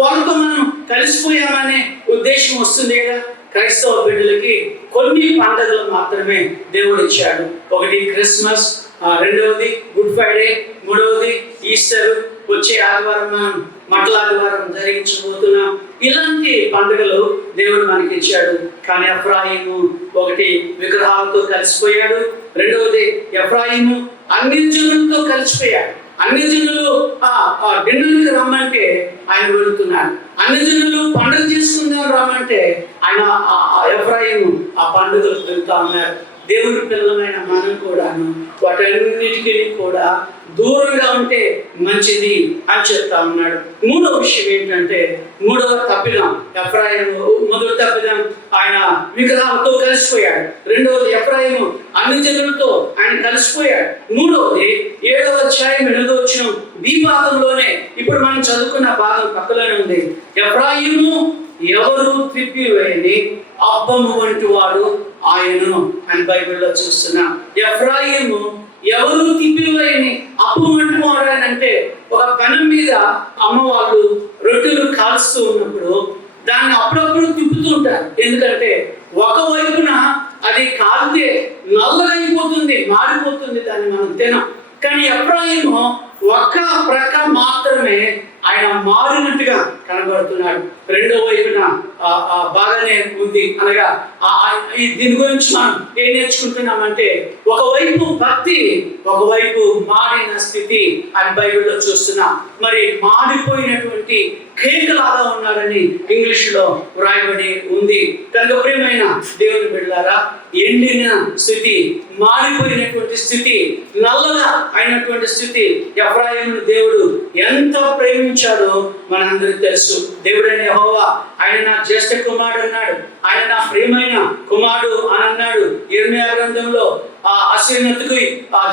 వాళ్ళతో మనం కలిసిపోయామనే ఉద్దేశం వస్తుంది కదా. క్రైస్తవ బిడ్డలకి కొన్ని పండుగలు మాత్రమే దేవుడు ఇచ్చాడు. ఒకటి క్రిస్మస్, రెండవది గుడ్ ఫ్రైడే, మూడవది ఈస్టర్, వచ్చే ఆదివారం మనం మట్ల ఆదివారం ధరించబోతున్నాం. ఇలాంటి పండుగలు దేవుడు మనకి ఇచ్చాడు. కానీ ఎఫ్రాయిము ఒకటి విగ్రహాలతో కలిసిపోయాడు, రెండవది ఎఫ్రాయిము అన్ని జనులతో కలిసిపోయాడు. అన్ని జనులు డిన్నర్కి రమ్మంటే ఆయన వెళుతున్నాడు, అన్ని జనులు పండుగ చేసుకుందాం రమ్మంటే ఆయన ఎఫ్రాయిము ఆ పండుగలకు వెళ్తా ఉన్నారు. దేవుని పిల్లలమైన మనం కూడాను వాటన్నిటికీ కూడా దూరంగా ఉంటే మంచిది అని చెప్తా ఉన్నాడు. మూడవ విషయం ఏంటంటే, మూడవ తప్పిదం ఎఫ్రాయిము. మొదటి తప్పిదం ఆయన విగ్రహాలతో కలిసిపోయాడు. రెండవది ఎఫ్రాయిము అన్ని జనులతో ఆయన కలిసిపోయాడు. మూడవది 7వ అధ్యాయం 8వ వచనం ఈ భాగంలోనే ఇప్పుడు మనం చదువుకున్న భాగం పక్కలోనే ఉంది. ఎఫ్రాయిము ఎవరు త్రిప్పివేయని అబ్బము వంటి వాడు ఆయను అని బైబిల్లో చూస్తున్నాం. ఎఫ్రాయిము ఎవరు తిప్పివేయని అబ్బం వంటి వాడు అని అంటే, ఒక పెనం మీద అమ్మ వాళ్ళు రొట్టెలు కాల్స్తూ ఉన్నప్పుడు దాన్ని అప్పుడప్పుడు తిప్పుతూ ఉంటారు. ఎందుకంటే ఒకవైపున అది కాలితే నల్లగైపోతుంది, మారిపోతుంది, దాన్ని మనం తినం. కానీ ఎఫ్రాయిము ఒక్క ప్రక్క మాత్రమే ఆయన మారినట్టుగా కనబడుతున్నాడు. రెండో వైపున బాగానే ఉంది. అనగా దీని గురించి మనం ఏం నేర్చుకుంటున్నామంటే, ఒకవైపు భక్తి, ఒకవైపు మారిన స్థితి అని బైబిల్లో చూస్తున్నాం. మరి మారిపోయినటువంటి కేకలాగా ఉన్నారని ఇంగ్లీష్లో వ్రాయబడి ఉంది. కనుక ప్రియమైన దేవుని బిడ్డలారా, ఎండిన స్థితి, మారిపోయినటువంటి స్థితి, నల్లగా అయినటువంటి స్థితి ఎఫ్రాయిమును దేవుడు ఎంత ప్రేమించాడో మనందరికీ తెలుసు. దేవుడైన యెహోవా ఆయన నా జ్యేష్ఠ కుమారుడు అన్నాడు, ఆయన నా ప్రియమైన కుమారుడు అని అన్నాడు. యిర్మీయా గ్రంథంలో అశ్వీనతుకు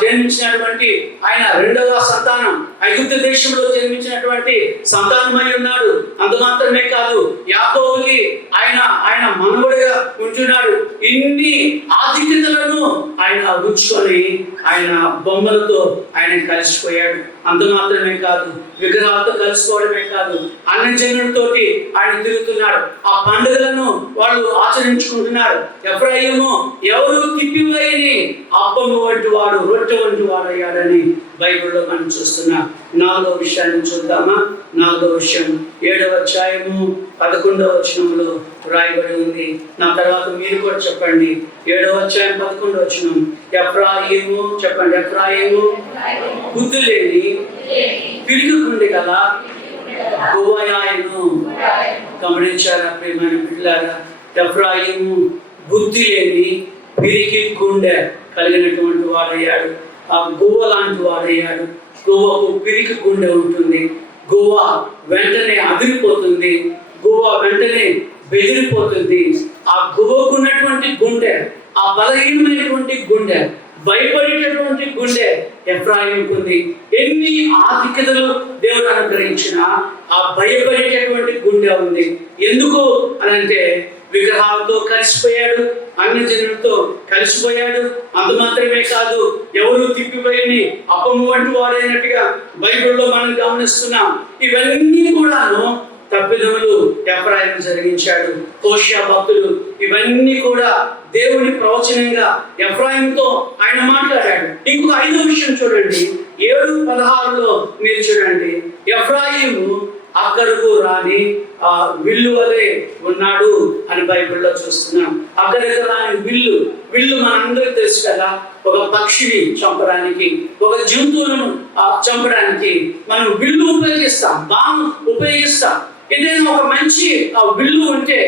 జన్మించినటువంటి ఆయన రెండవ సంతానం, ఐగుప్తు దేశంలో జన్మించినటువంటి సంతానమై ఉన్నాడు. అంత మాత్రమే కాదు, యాకోబుకి ఆయన మనవడిగా ఉంటున్నాడు. ఇన్ని ఆధిక్యతలను ఆయన ఉంచుకొని ఆయన బొమ్మలతో ఆయన కలిసిపోయాడు. అంత మాత్రమే కాదు, విగ్రహాలతో కలిసిపోవడమే కాదు, అన్ని జనులతోటి ఆయన తిరుగుతున్నాడు. ఆ పండుగలను వాళ్ళు ఆచరించుకుంటున్నారు. ఎఫ్రాయిము ఎవరు తిప్పివేయని అప్పము వంటి వాడు, రొట్టె వంటి వాడు అయ్యాడని బైబిల్లో మనం చూస్తున్నాం. 4వ విషయాన్ని చూద్దామా. 4వ విషయం 7వ అధ్యాయము 11వ వచనంలో రాయబడి ఉంది. నా తర్వాత మీరు కూడా చెప్పండి. 7వ అధ్యాయం 11వ వచనం. ఎఫ్రాయిము చెప్పండి. ఎఫ్రాయిము బుద్ధి లేని పిరికి గుండె గల గువ్వయాయను. గమనించారా ప్రియమైన బిడ్డలారా? ఎఫ్రాయిము బుద్ధి లేని పిరికి గుండె కలిగినటువంటి వాడయ్యాడు. ఆ గువ్వ లాంటి వాడయ్యాడు. గువ్వకు పిరికి గుండె ఉంటుంది. గువ్వ వెంటనే అదిరిపోతుంది, గువ్వ వెంటనే బెదిరిపోతుంది. ఆ గువ్వకున్నటువంటి గుండె, ఆ బలహీనమైనటువంటి గుండె, భయపడేటటువంటి గుండె ఎఫ్రాయిముకు ఉంది. ఎన్ని ఆధిక్యతలు దేవుడు అనుగ్రహించినా ఆ భయపడేటటువంటి గుండె ఉంది. ఎందుకు అని అంటే, విగ్రహాలతో కలిసిపోయాడు, అన్ని జనులతో కలిసిపోయాడు. అంత మాత్రమే కాదు, ఎవరు తిప్పిపోయి అప్పము వంటి వాడైనట్టుగా బైబిల్లో మనం గమనిస్తున్నాం. ఇవన్నీ కూడాను తప్పిదములు ఎఫ్రాయిము జరిగించాడు. హోషేయ భక్తులు ఇవన్నీ కూడా దేవుని ప్రవచనంగా ఎఫ్రాయిముతో ఆయన మాట్లాడాడు. ఇంకొక 5వ విషయం చూడండి, 7:16లో మీరు చూడండి. ఎఫ్రాయిము అక్కడకు రాని విల్లు వలె ఉన్నాడు అని బైబిల్లో చూస్తున్నాం. అక్కడికి రాని విల్లు మనందరికీ తెలుసు కదా. ఒక పక్షిని చంపడానికి, ఒక జంతువులను చంపడానికి మనం విల్లు ఉపయోగిస్తాం, బాణం ఉపయోగిస్తాం. ఏదైనా ఒక మంచి విల్లు ఉంటే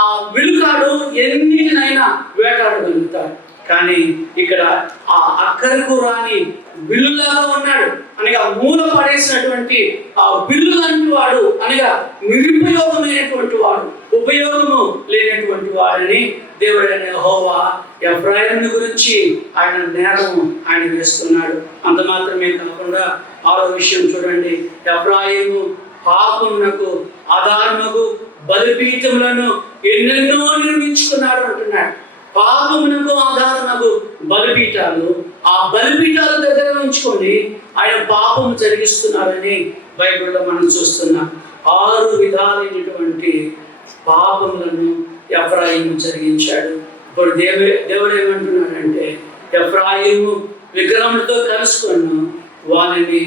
ఆ విల్లుకాడు ఎన్నిటినైనా వేటాడగలుగుతాడు. కానీ ఇక్కడ ఆ అక్కరకు రాని బిల్లులాగా ఉన్నాడు, అనగా మూల పడేసినటువంటి ఆ బిల్లు లాంటి వాడు, అనగా నిరుపయోగమైనటువంటి వాడు, ఉపయోగము లేనటువంటి వాడిని దేవుడైన యెహోవా ఎఫ్రాయిము గురించి ఆయన నేరం ఆయన వేస్తున్నాడు. అంత మాత్రమే కాకుండా 6వ విషయం చూడండి, ఎఫ్రాయిము పాపమునకు ఆధారముకు బలిపీఠములను ఎన్నెన్నో నిర్మించుకున్నాడు అంటున్నాడు. పాపమునకు ఆధారముకు బలిపీఠాలు, ఆ బలిపీఠాల దగ్గర ఉంచుకొని ఆయన పాపం జరిగిస్తున్నారని బైబిల్లో మనం చూస్తున్నాం. 6 విధాలైనటువంటి పాపములను ఎఫ్రాయిము జరిగించాడు. ఇప్పుడు దేవుడు ఏమంటున్నాడంటే, ఎఫ్రాయిము విగ్రహంతో కలుసుకున్న వారిని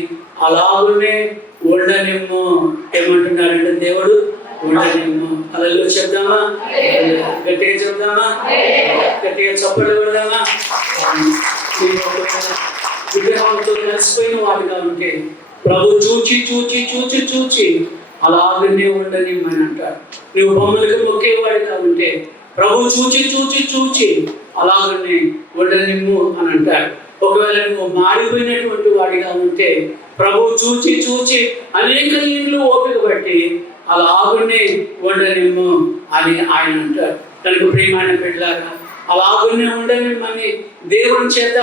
అలాగునే ఉండనిమ్ము. ఏమంటున్నాడంటే దేవుడు, ఉండనిమ్ము. హల్లెలూయా చెప్దామా? గట్టిగా చెప్దామా? గట్టిగా చప్పట్లు కొడదామా? విగ్రహంతో కలిసిపోయిన వాడిగా ఉంటే ప్రభు చూచి చూచి చూచి చూచి అలాగనే ఉండనిమ్మని అంటారు. నువ్వు బొమ్మలకు మొక్కేవాడిగా ఉంటే ప్రభు చూచి చూచి చూచి అలాగనే ఉండనిమ్ము అని అంటాడు. ఒకవేళ నువ్వు మాడిపోయినటువంటి వాడిగా ఉంటే ప్రభు చూచి చూచి అనేక నీళ్ళు ఓపిక బట్టి అలాగనే ఉండనిమ్ము అని ఆయన అంటారు. కనుక ప్రియమైన బిడ్డలారా, అలాగనే ఉండనిమ్మని దేవుని చేత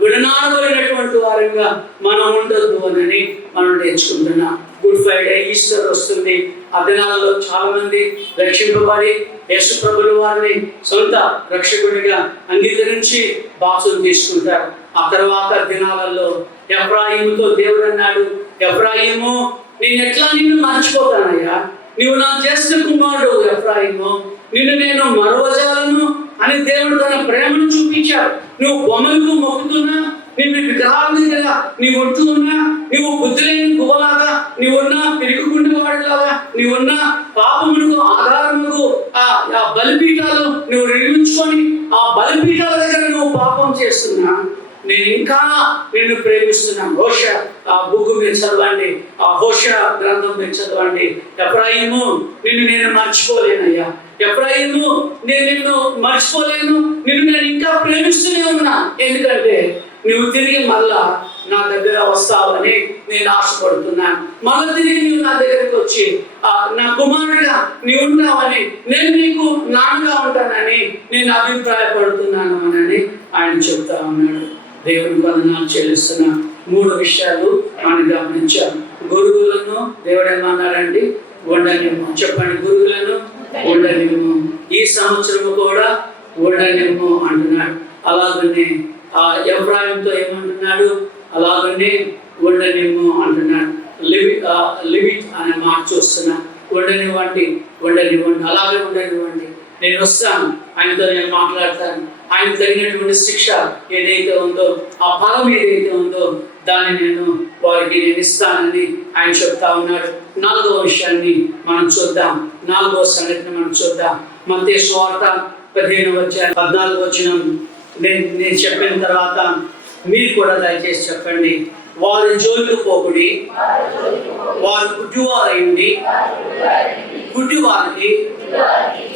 విడనాడబడినటువంటి వారంగా మనం ఉండొద్దు అని మనం నేర్చుకుంటున్నాం. గుడ్ ఫ్రైడే, ఈస్టర్ వస్తుంది. ఆ దినాలలో చాలా మంది రక్షింపబడి యేసు ప్రభుల వారిని సొంత రక్షకుడిగా అంగీకరించి బాప్తిసం తీసుకుంటారు. ఆ తర్వాత దినాలలో ఎఫ్రాయిముతో దేవుడు అన్నాడు, ఎఫ్రాయిము నేను ఎట్లా నిన్ను మర్చిపోతానయ్యా, నీవు నా జ్యేష్ఠ కుమారుడు ఎఫ్రాయిము, నిన్ను నేను మరవజాలను అని దేవుడు తన ప్రేమను చూపించాడు. నువ్వు బొమ్మలకు మొక్కుతున్నా, నీవు విగ్రహాల దగ్గర నీవు ఉంటూ ఉన్నా, నీవు బుద్ధి లేని గువ్వలాగా నీవున్నా, పిరుగుకుండి వాడిలాగా నీవున్నా, పాపములకు ఆధారములకు ఆ బలిపీఠాలు నువ్వు నిర్మించుకొని ఆ బలిపీఠాల దగ్గర నువ్వు పాపం చేస్తున్నా, నేను ఇంకా నిన్ను ప్రేమిస్తున్నాను. హోషా ఆ బుక్ మీరు చదవండి, ఆ హోషా గ్రంథం మీరు చదవండి. ఎఫ్రాయిము నిన్ను నేను మర్చిపోలేనయ్యా, ఎఫ్రాయిము నేను నిన్ను మర్చిపోలేను, నిన్ను నేను ఇంకా ప్రేమిస్తూనే ఉన్నా. ఎందుకంటే నువ్వు తిరిగి మళ్ళా నా దగ్గర వస్తావని నేను ఆశపడుతున్నాను. మళ్ళీ తిరిగి నువ్వు నా దగ్గరికి వచ్చి నా కుమారుడిగా నీవు ఉంటావని, నేను నీకు నాన్నగా ఉంటానని నేను అభిప్రాయపడుతున్నాను అని ఆయన చెప్తా ఉన్నాడు. దేవుని వందనాలు చెల్లిస్తున్న 3 విషయాలు మనం గమనించాం. గురువులను దేవుడు ఏమన్నారండి, ఉండనిమ్ము. చెప్పండి, గురువులను ఉండనిమ్ము. ఈ సంవత్సరము కూడా ఉండనిమ్ము అంటున్నాడు. అలాగనే ఎఫ్రాయిముతో ఏమంటున్నాడు, అలాగనే ఉండనిమ్ము అంటున్నాడు. లివిట్ అనే మాట చూస్తున్నా. ఉండనివ్వండి, ఉండనివ్వండి, అలాగే ఉండనివ్వండి. నేను వస్తాను, ఆయనతో నేను మాట్లాడతాను. ఆయన తగినటువంటి శిక్ష ఏదైతే ఉందో, ఆ ఫలం ఏదైతే ఉందో దాన్ని నేను వారికి నేను ఇస్తానని ఆయన చెప్తా ఉన్నాడు. 4వ విషయాన్ని మనం చూద్దాం. 4వ సంగతిని మనం చూద్దాం. మత్తయి సువార్త 15వ అధ్యాయం 14వ వచనం నేను చెప్పిన తర్వాత మీరు కూడా దయచేసి చెప్పండి. వారి జోలికి పోకుడి, వారు గుడ్డివారైంది, గుడ్డివారికి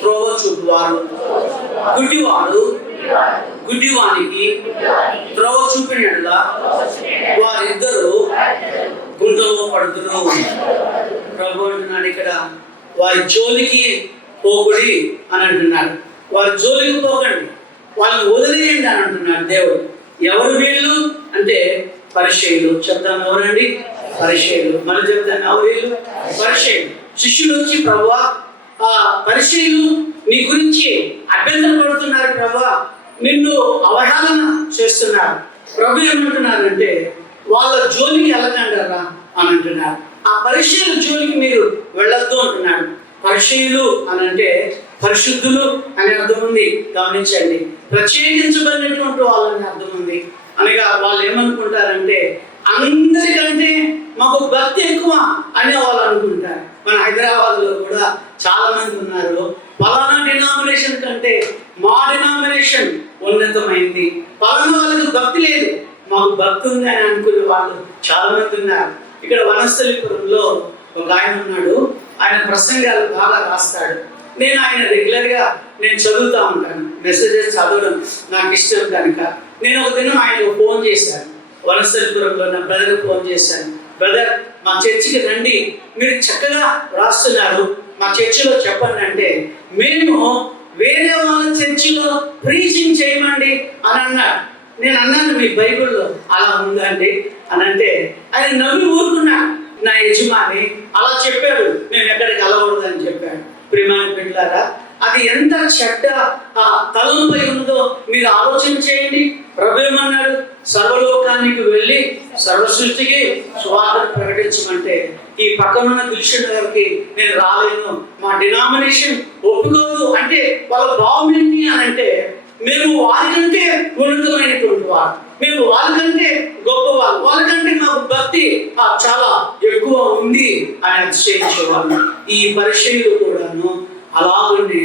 త్రోవ చూపువారు, గుడ్డివాడు గుడ్డివానికి త్రోవ చూపినట్లా వారిద్దరూ గుంటలో పడుతురు. ప్రభు అంటున్నాడు ఇక్కడ, వారి జోలికి పోకుడి అని అంటున్నాడు. వారి జోలికి పోకండి, వాళ్ళని వదిలేయండి అని అంటున్నాడు దేవుడు. ఎవరు వీళ్ళు అంటే పరిచయులు. చెప్తాం, ఎవరండి? పరిచయులు. మనం చెప్తాను, ఎవరు వీళ్ళు? పరిచయులు. శిష్యులు వచ్చి, ప్రభువా పరిచయులు నీ గురించి అభ్యంతరం పడుతున్నారు, ప్రభువా నిన్ను అవహేళన చేస్తున్నారు. ప్రభు ఏమంటున్నారంటే వాళ్ళ జోలికి వెళ్ళకండారా అని అంటున్నారు. ఆ పరిచయుల జోలికి మీరు వెళ్ళొద్దు అంటున్నాడు. పరిచయులు అని అంటే పరిశుద్ధులు అనే అర్థం ఉంది, గమనించండి. ప్రత్యేకించబడినటువంటి వాళ్ళని అర్థం ఉంది. అనగా వాళ్ళు ఏమనుకుంటారంటే అందరికంటే మాకు భక్తి ఎక్కువ అనే వాళ్ళు అనుకుంటారు. మన హైదరాబాద్లో కూడా చాలా మంది ఉన్నారు, పలానా డినామినేషన్ కంటే మా డినామినేషన్ ఉన్నతమైంది, పలానా వాళ్ళకి భక్తి లేదు, మాకు భక్తి ఉంది అని అనుకునే వాళ్ళు చాలా మంది ఉన్నారు. ఇక్కడ వనస్థలిపురంలో ఒక ఆయన ఉన్నాడు. ఆయన ప్రసంగాలు బాగా రాస్తాడు. నేను ఆయన రెగ్యులర్గా నేను చదువుతూ ఉంటాను. మెసేజెస్ చదవడం నాకు ఇష్టం కనుక నేను ఒక దినం ఆయనకు ఫోన్ చేశాను. వనస్థలిపురంలో నా బ్రదర్ ఫోన్ చేశాను. బ్రదర్, మా చర్చికి రండి, మీరు చక్కగా రాస్తున్నారు, మా చర్చిలో చెప్పండి అంటే, మేము వేరే వాళ్ళ చర్చిలో ప్రీచింగ్ చేయమండి అని అన్నాడు. నేను అన్నాను, మీ బైబిల్లో అలా ఉందండి అని అంటే ఆయన నవ్వి ఊరుకున్నాడు. నా యజమాని అలా చెప్పాడు, నేను ఎక్కడికి అలవడదని చెప్పాడు. ప్రియమైన బిడ్డలారా, అది ఎంత చెడ్డ తలంపై ఉందో మీరు ఆలోచన చేయండి. ప్రభు ఏమన్నాడు? సర్వలోకానికి వెళ్ళి సర్వ సృష్టికి సువార్తను ప్రకటించమంటే ఈ పక్కనున్న దిల్షన్ గారికి నేను రాలేను, మా డినామినేషన్ ఒప్పుకోదు అంటే వాళ్ళ భావం ఏంటి అని అంటే, మేము వారికంటే ఉన్నతమైనటువంటి వారు, మేము వాళ్ళకంటే గొప్పవాళ్ళు, వాళ్ళకంటే నాకు భక్తి చాలా ఎక్కువ ఉంది అని అతిశయించేవాళ్ళు. ఈ పరిచయులు కూడాను అలాగనే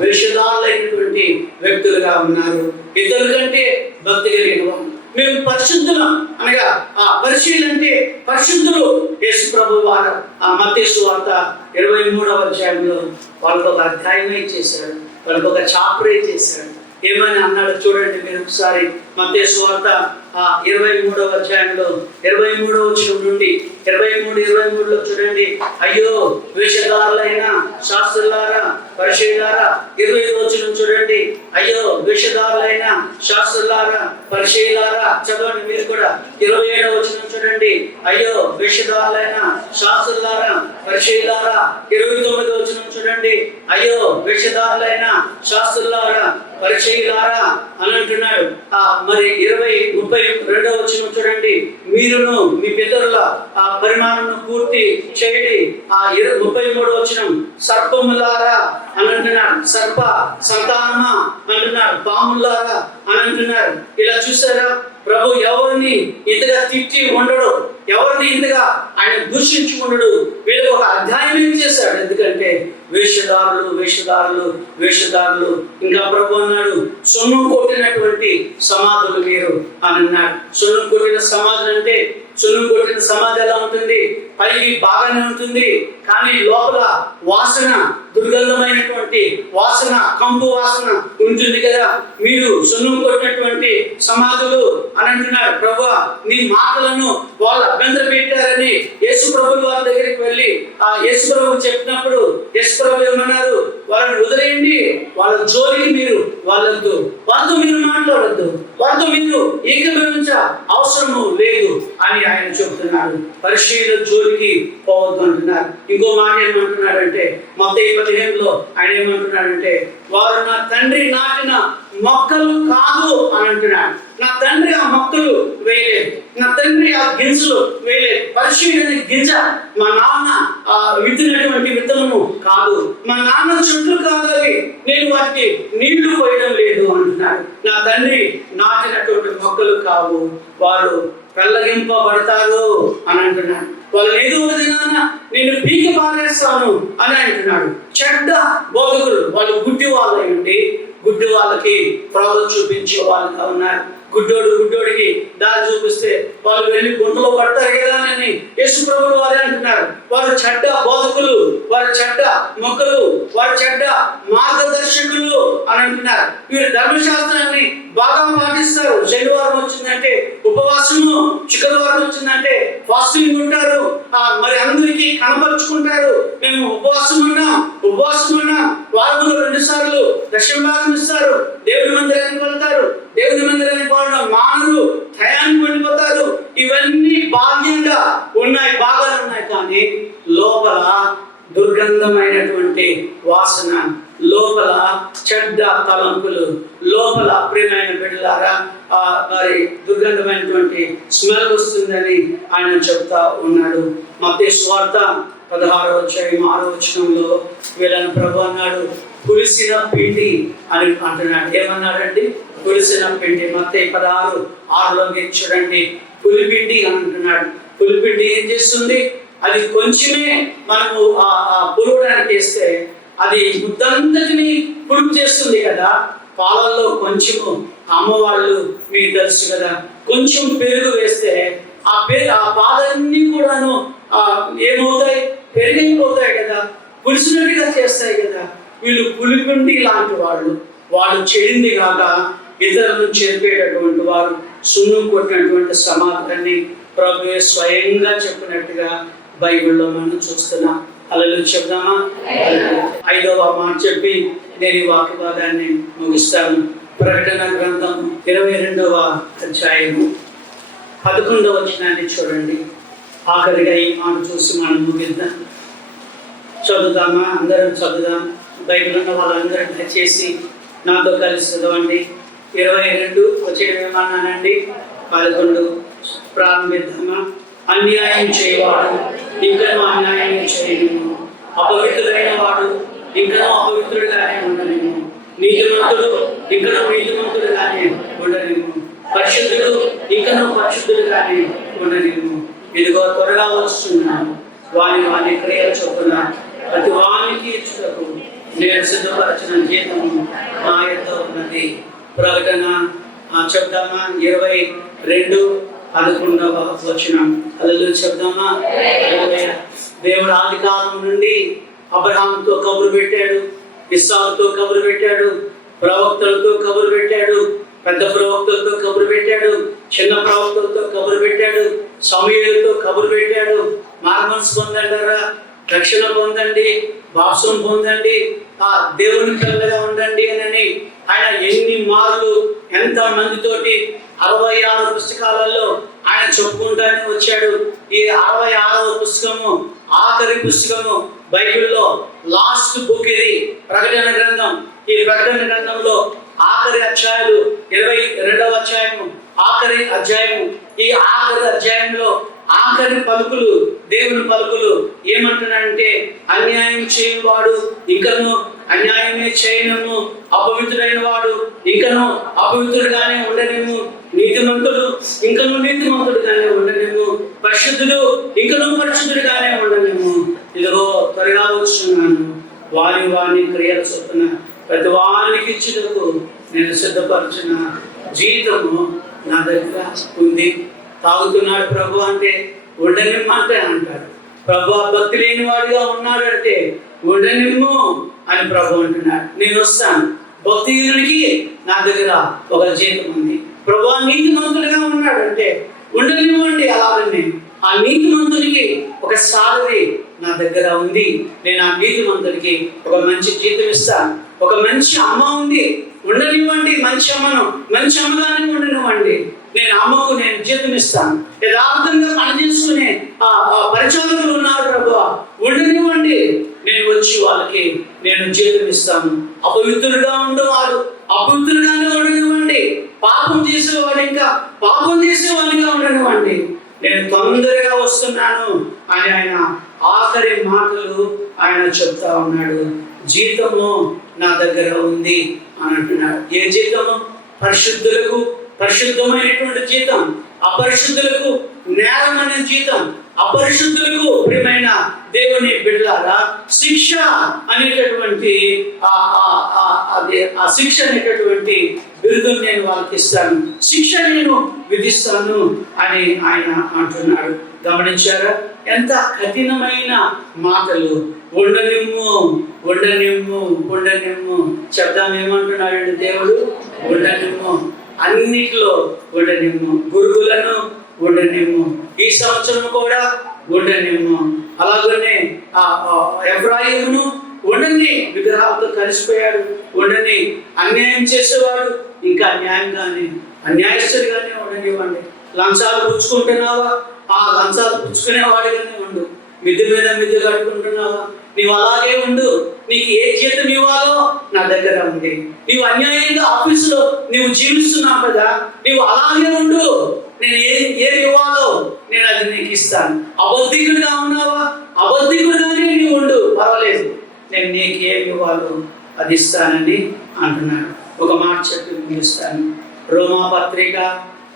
వేషధారులైనటువంటి వ్యక్తులుగా ఉన్నారు. ఇతరుల కంటే భక్తి కలిగిన వాళ్ళు. మేము పరిశుద్ధులం అనగా పరిశీలన అంటే పరిశుద్ధులు. యేసు ప్రభు వారు మత్తయి సువార్త 23వ అధ్యాయంలో వాళ్ళకు ఒక అధ్యాయమే చేశాడు, వాళ్ళకు ఒక చాప్టరే చేశాడు. ఏమని అన్నాడు చూడండి మీరు ఒకసారి. మత్తయి సువార్త 23వ అధ్యాయంలో 23వ వచనం నుండి 23:23లో చూడండి. అయ్యో వేషధారులైన శాస్త్రులారా, పరిచయులారా. 25వ వచనం చూడండి. అయ్యో వేషధారులైన శాస్త్రులారా, పరిచయులారా. చదవండి మీరు కూడా. 27వ వచనం చూడండి. అయ్యో వేషధారులైన శాస్త్రులారా, పరిచయులారా. 29వ వచనం చూడండి. అయ్యో వేషధారులైన శాస్త్రులారా, పరిచయులారా అని అంటున్నాడు. మరి 32వ వచనం చూడండి. మీరును మీ పితరుల పరిమాణమును పూర్తి చేయండి. 33వ వచనం సర్పములారా అని అంటున్నాడు. సర్ప సంతానమా అంటున్నాడు. పాములారా అని అంటున్నారు. ఇలా చూసారా, ప్రభు ఎవరిని ఇంతగా తిట్టి ఉండడు, ఎవరిని ఇంతగా ఆయన దూషించి ఉండడు. వీళ్ళకి ఒక అధ్యాయం ఏం చేశాడు? ఎందుకంటే వేషధారులు వేషధారులు వేషధారులు. ఇంకా ప్రభు అన్నాడు, సొన్నం కొట్టినటువంటి సమాధులు మీరు అని అన్నాడు. సొన్నం కొట్టిన సమాధులు అంటే, సొన్నం కొట్టిన సమాధి ఎలా ఉంటుంది? పైకి బాగానే ఉంటుంది, కానీ లోపల వాసన, దుర్గంధమైనటువంటి వాసన, కంపు వాసన ఉంటుంది కదా. మీరు సొన్నం కొట్టినటువంటి సమాధులు అని అంటున్నారు. ప్రభు నీ మాటలను వాళ్ళు అభ్యంతరం పెట్టారని యేసు ప్రభు వారి దగ్గరికి వెళ్ళి యేసు ప్రభు చెప్పినప్పుడు యేసు ప్రభు ఏమన్నారు? వాళ్ళని వదిలేయండి, వాళ్ళ జోలికి మీరు వాళ్ళొద్దు, వాళ్ళతో మీరు మాట్లాడొద్దు, వాళ్ళతో మీరు ఏకీభవించ అవసరము లేదు అని ఆయన చెబుతున్నాడు. పరిశీలన జోలికి పోవద్దు అంటున్నారు. ఇంకో మాట ఏమంటున్నాడంటే మత్తయి 15లో ఆయన ఏమంటున్నాడంటే, వారు నా తండ్రి నాటిన మొక్కలు కాదు అని అంటున్నాడు. నా తండ్రి ఆ మొక్కలు వేయలేదు, నా తండ్రి ఆ గింజలు వేయలేదు. పరిశీలన గింజ మా నాన్న విత్తినటువంటి విత్తనము కాదు, మా నాన్న చెట్లు కాదు అవి, నేను వాటికి నీళ్లు పోయడం లేదు అంటున్నాడు. నా తండ్రి నాటినటువంటి మొక్కలు కావు, వారు పెళ్ళగింపబడతారు అని అంటున్నాడు. వాళ్ళు ఏదో ఒక దినాన నేను పీకి పారేస్తాను అని అంటున్నాడు. చెడ్డ బోధకులు, వాళ్ళు గుడ్డి వాళ్ళై ఉండి గుడ్డి వాళ్ళకి ప్రాణం చూపించే వాళ్ళుగా ఉన్నారు. గుడ్డోడికి దారి చూపిస్తే వాళ్ళు వెళ్ళి గుంటలో పడతారు కదా అని యేసు ప్రభువు వారే అంటున్నారు. వారు చెడ్డ బోధకులు, వారు చెడ్డ మొక్కలు, వారు చెడ్డ మార్గదర్శకులు అని అంటున్నారు. వీరు ధర్మశాస్త్రాన్ని బాగా పాటిస్తారు. శనివారం వచ్చిందంటే ఉపవాసము, శుక్రవారం వచ్చిందంటే ఫాస్టింగ్ ఉంటారు, మరి అందరికీ కనపరుచుకుంటారు. మేము ఉపవాసం ఉన్నాం. వారంలో 2 సార్లు దశమ భాగం ఇస్తారు. దేవుని మందిరానికి వెళ్తారు, దేవుని మందిరానికి పోవడం మానరు, టయానికి వెళ్ళిపోతారు. ఇవన్నీ బాధ్యంగా ఉన్నాయి, బాగానే ఉన్నాయి, కానీ లోపల దుర్గంధమైనటువంటి వాసన, లోపల చెడ్డ తలంపులు, లోపల ప్రియమైన బిడ్డలారా మరి దుర్గంధమైనటువంటి స్మెల్ వస్తుందని ఆయన చెప్తా ఉన్నాడు. మత్తయి సువార్త 16వ అధ్యాయం 6వ వచనంలో వీళ్ళని ప్రభు అన్నాడు, పులిసిన పిండి అని అంటున్నాడు. ఏమన్నాడండి? పులిసిన పిండి. మత్తయి 16:6లో మీరు చూడండి, పులిపిండి అని అంటున్నాడు. పులిపిండి ఏం చేస్తుంది? అది కొంచెమే మనము పులవడానికి వేస్తే అది ముద్దంతటిని పులుపు చేస్తుంది కదా. పాలల్లో కొంచెము అమ్మవాళ్ళు మీకు తెలుసు కదా, కొంచెం పెరుగు వేస్తే ఆ పాలన్నీ కూడాను ఏమవుతాయి? పెరిగిపోతాయి కదా, పులిసినట్టుగా చేస్తాయి కదా. వీళ్ళు పులిపిండి లాంటి వాళ్ళు చెడింది కాక ఇతరులను చేర్పేటటువంటి వారు. సున్ను కొట్టినటువంటి సమాధానాన్ని ప్రభువే స్వయంగా చెప్పినట్టుగా బైబిల్లో మనం చూస్తున్నాం. హల్లెలూయా చెప్దామా? 5వ మాట చెప్పి నేను ఈ వాక్య భాగాన్ని ముగిస్తాను. ప్రకటన గ్రంథం 22వ అధ్యాయము 11వ వచనాన్ని చూడండి. ఆఖరిగా ఈ మాట చూసి మనం ముగిద్దాం. చదువుదామా? అందరం చదువుదాం. బైబిల్ ఉన్న వాళ్ళందరూ దయచేసి నాతో కలిసి చదవండి. 22 వచ్చేమన్నానండి. 11 ప్రారంభిద్దామా? అన్యాయం చేయవాడు ఇంకనూ అన్యాయం చేయను, అపవిత్రుడైన వాడు ఇంకనూ అపవిత్రుడుగానే ఉండలేము, నీతిమంతుడు ఇంకనూ నీతిమంతుడుగానే ఉండలేము, పరిశుద్ధుడు ఇంకనూ పరిశుద్ధుడుగానే ఉండలేము. ఇదిగో త్వరగా వస్తున్నాను, వాని క్రియల చొప్పున ప్రతి వానికి ఇచ్చుటకు నేను సిద్ధపరచిన జీతము నా యొద్ద ఉన్నది. ప్రకటన చెప్దామా? 22:11వ వచనం. హల్లెలూయా చెప్దామా? దేవుడు ఆది కాలం నుండి అబ్రహాముతో కబురు పెట్టాడు, ఇస్సాకుతో కబురు పెట్టాడు, ప్రవక్తలతో కబురు పెట్టాడు, పెద్ద ప్రవక్తలతో కబురు పెట్టాడు, చిన్న ప్రవక్తలతో కబురు పెట్టాడు, సమూయేలుతో కబురు పెట్టాడు. మార్మన్స్ పొందంటారా, రక్షణ పొందండి, బాప్సం పొందండి, ఆ దేవుని పిల్లగా ఉండండి అని ఆయన ఎన్ని మార్లు ఎంత మందితోటి 66 పుస్తకాలలో ఆయన చెప్పుకుంటానే వచ్చాడు. ఈ 66వ పుస్తకము ఆఖరి పుస్తకము, బైబిల్లో లాస్ట్ బుక్ ఇది ప్రకటన గ్రంథం. ఈ ప్రకటన గ్రంథంలో ఆఖరి అధ్యాయాలు 22వ అధ్యాయము ఆఖరి అధ్యాయము. ఈ ఆఖరి అధ్యాయంలో ఆఖరి పలుకులు, దేవుని పలుకులు ఏమంటున్నాడంటే, అన్యాయం చేయవాడు ఇంకను అన్యాయమే చేయనము, అపవిత్రుడైన వాడు ఇంకను అపవిత్రుడుగానే ఉండనేము, నీతిమంతుడు ఇంకను నీతిమంతుడుగానే ఉండనేము, పరిశుద్ధుడు ఇంకను పరిశుద్ధుడుగానే ఉండనేము. ఇదిగో త్వరగా వస్తున్నాను, వాని క్రియల చొప్పున ప్రతి వానికి ఇచ్చుటకు నేను సిద్ధపరిచిన జీతము నా దగ్గర ఉంది. తాగుతున్నాడు ప్రభు అంటే ఉండనిమ్మ అంటే అంటాడు. ప్రభు భక్తి లేని వాడిగా ఉన్నాడంటే ఉండనిమ్ము అని ప్రభు అంటున్నాడు. నేను వస్తాను, భక్తిహీనుడికి నా దగ్గర ఒక జీతం ఉంది. ప్రభు నీతిమంతుడిగా ఉన్నాడంటే ఉండనివ్వండి. అలాగనే ఆ నీతిమంతుడికి ఒక సాలరీ నా దగ్గర ఉంది. నేను ఆ నీతిమంతుడికి ఒక మంచి జీతం ఇస్తాను. ఒక మంచి అమ్మ ఉంది, ఉండనివ్వండి. మంచి అమ్మగానే ఉండనివ్వండి. నేను అమ్మకు నేను జీతం ఇస్తాను. యథార్థంగా పనిచేసుకునే పరిచారకులు ఉన్నారు ప్రభు, ఉండనివ్వండి. నేను వచ్చి వాళ్ళకి నేను జీతం ఇస్తాను. అపవిత్రుడుగా ఉండేవాడు అపవిత్రుడుగానే ఉండనివ్వండి. పాపం చేసేవాడు ఇంకా పాపం చేసేవాడిగా ఉండనివ్వండి. నేను తొందరగా వస్తున్నాను అని ఆయన ఆఖరి మాటలు ఆయన చెప్తా ఉన్నాడు. జీతము నా దగ్గర ఉంది అని అంటున్నాడు. ఏ జీతము? పరిశుద్ధులకు పరిశుద్ధమైనటువంటి జీతం, అపరిశుద్ధులకు నేరం అనే జీతం. అపరిశుద్ధులకు ప్రియమైన దేవుని బిడ్డలారా, శిక్ష అనేటటువంటి ఆ శిక్ష అనేటటువంటి బిరుదు నేను వాళ్ళకి ఇస్తాను, శిక్ష నేను విధిస్తాను అని ఆయన అంటున్నాడు. గమనించారా ఎంత కఠినమైన మాటలు? ఉండనిమ్ము ఉండనిమ్ము ఉండనిమ్ము చెప్దాం. ఏమంటున్నాడు దేవుడు? ఉండనిమ్ము, అన్నిటిలో ఉండనిమ్ము, గురుగులను ఉండనిమ్ము, ఈ సంవత్సరం కూడా ఉండనిమ్ము. అలాగనే ఎఫ్రాయిమును ఉండని, విగ్రహాలతో కలిసిపోయాడు, ఉండని. అన్యాయం చేసేవాడు ఇంకా అన్యాయస్తుడిగానే ఉండనివ్వండి. లంచాలు పుచ్చుకుంటున్నావా? ఆ లంచాలు పుచ్చుకునేవాడిగానే ఉండు. మిద్దు మీద మిద్దు కట్టుకుంటున్నావా? నీవు అలాగే ఉండు. నీకు ఏ జీతం ఇవ్వాలో నా దగ్గర ఉంది. నీవు అన్యాయంగా ఆఫీసులో నీవు జీవిస్తున్నావు కదా, నీవు అలాగే ఉండు. నేను ఏది ఇవ్వాలో నేను అది నీకు ఇస్తాను. అబద్ధికుడిగా ఉన్నావా? అబద్ధికుడిగానే నీవు ఉండు, పర్వాలేదు. నేను నీకు ఏమి ఇవ్వాలో అది ఇస్తానని అంటున్నాడు. ఒక మాట చెప్పి ముగిస్తాను. రోమాపత్రిక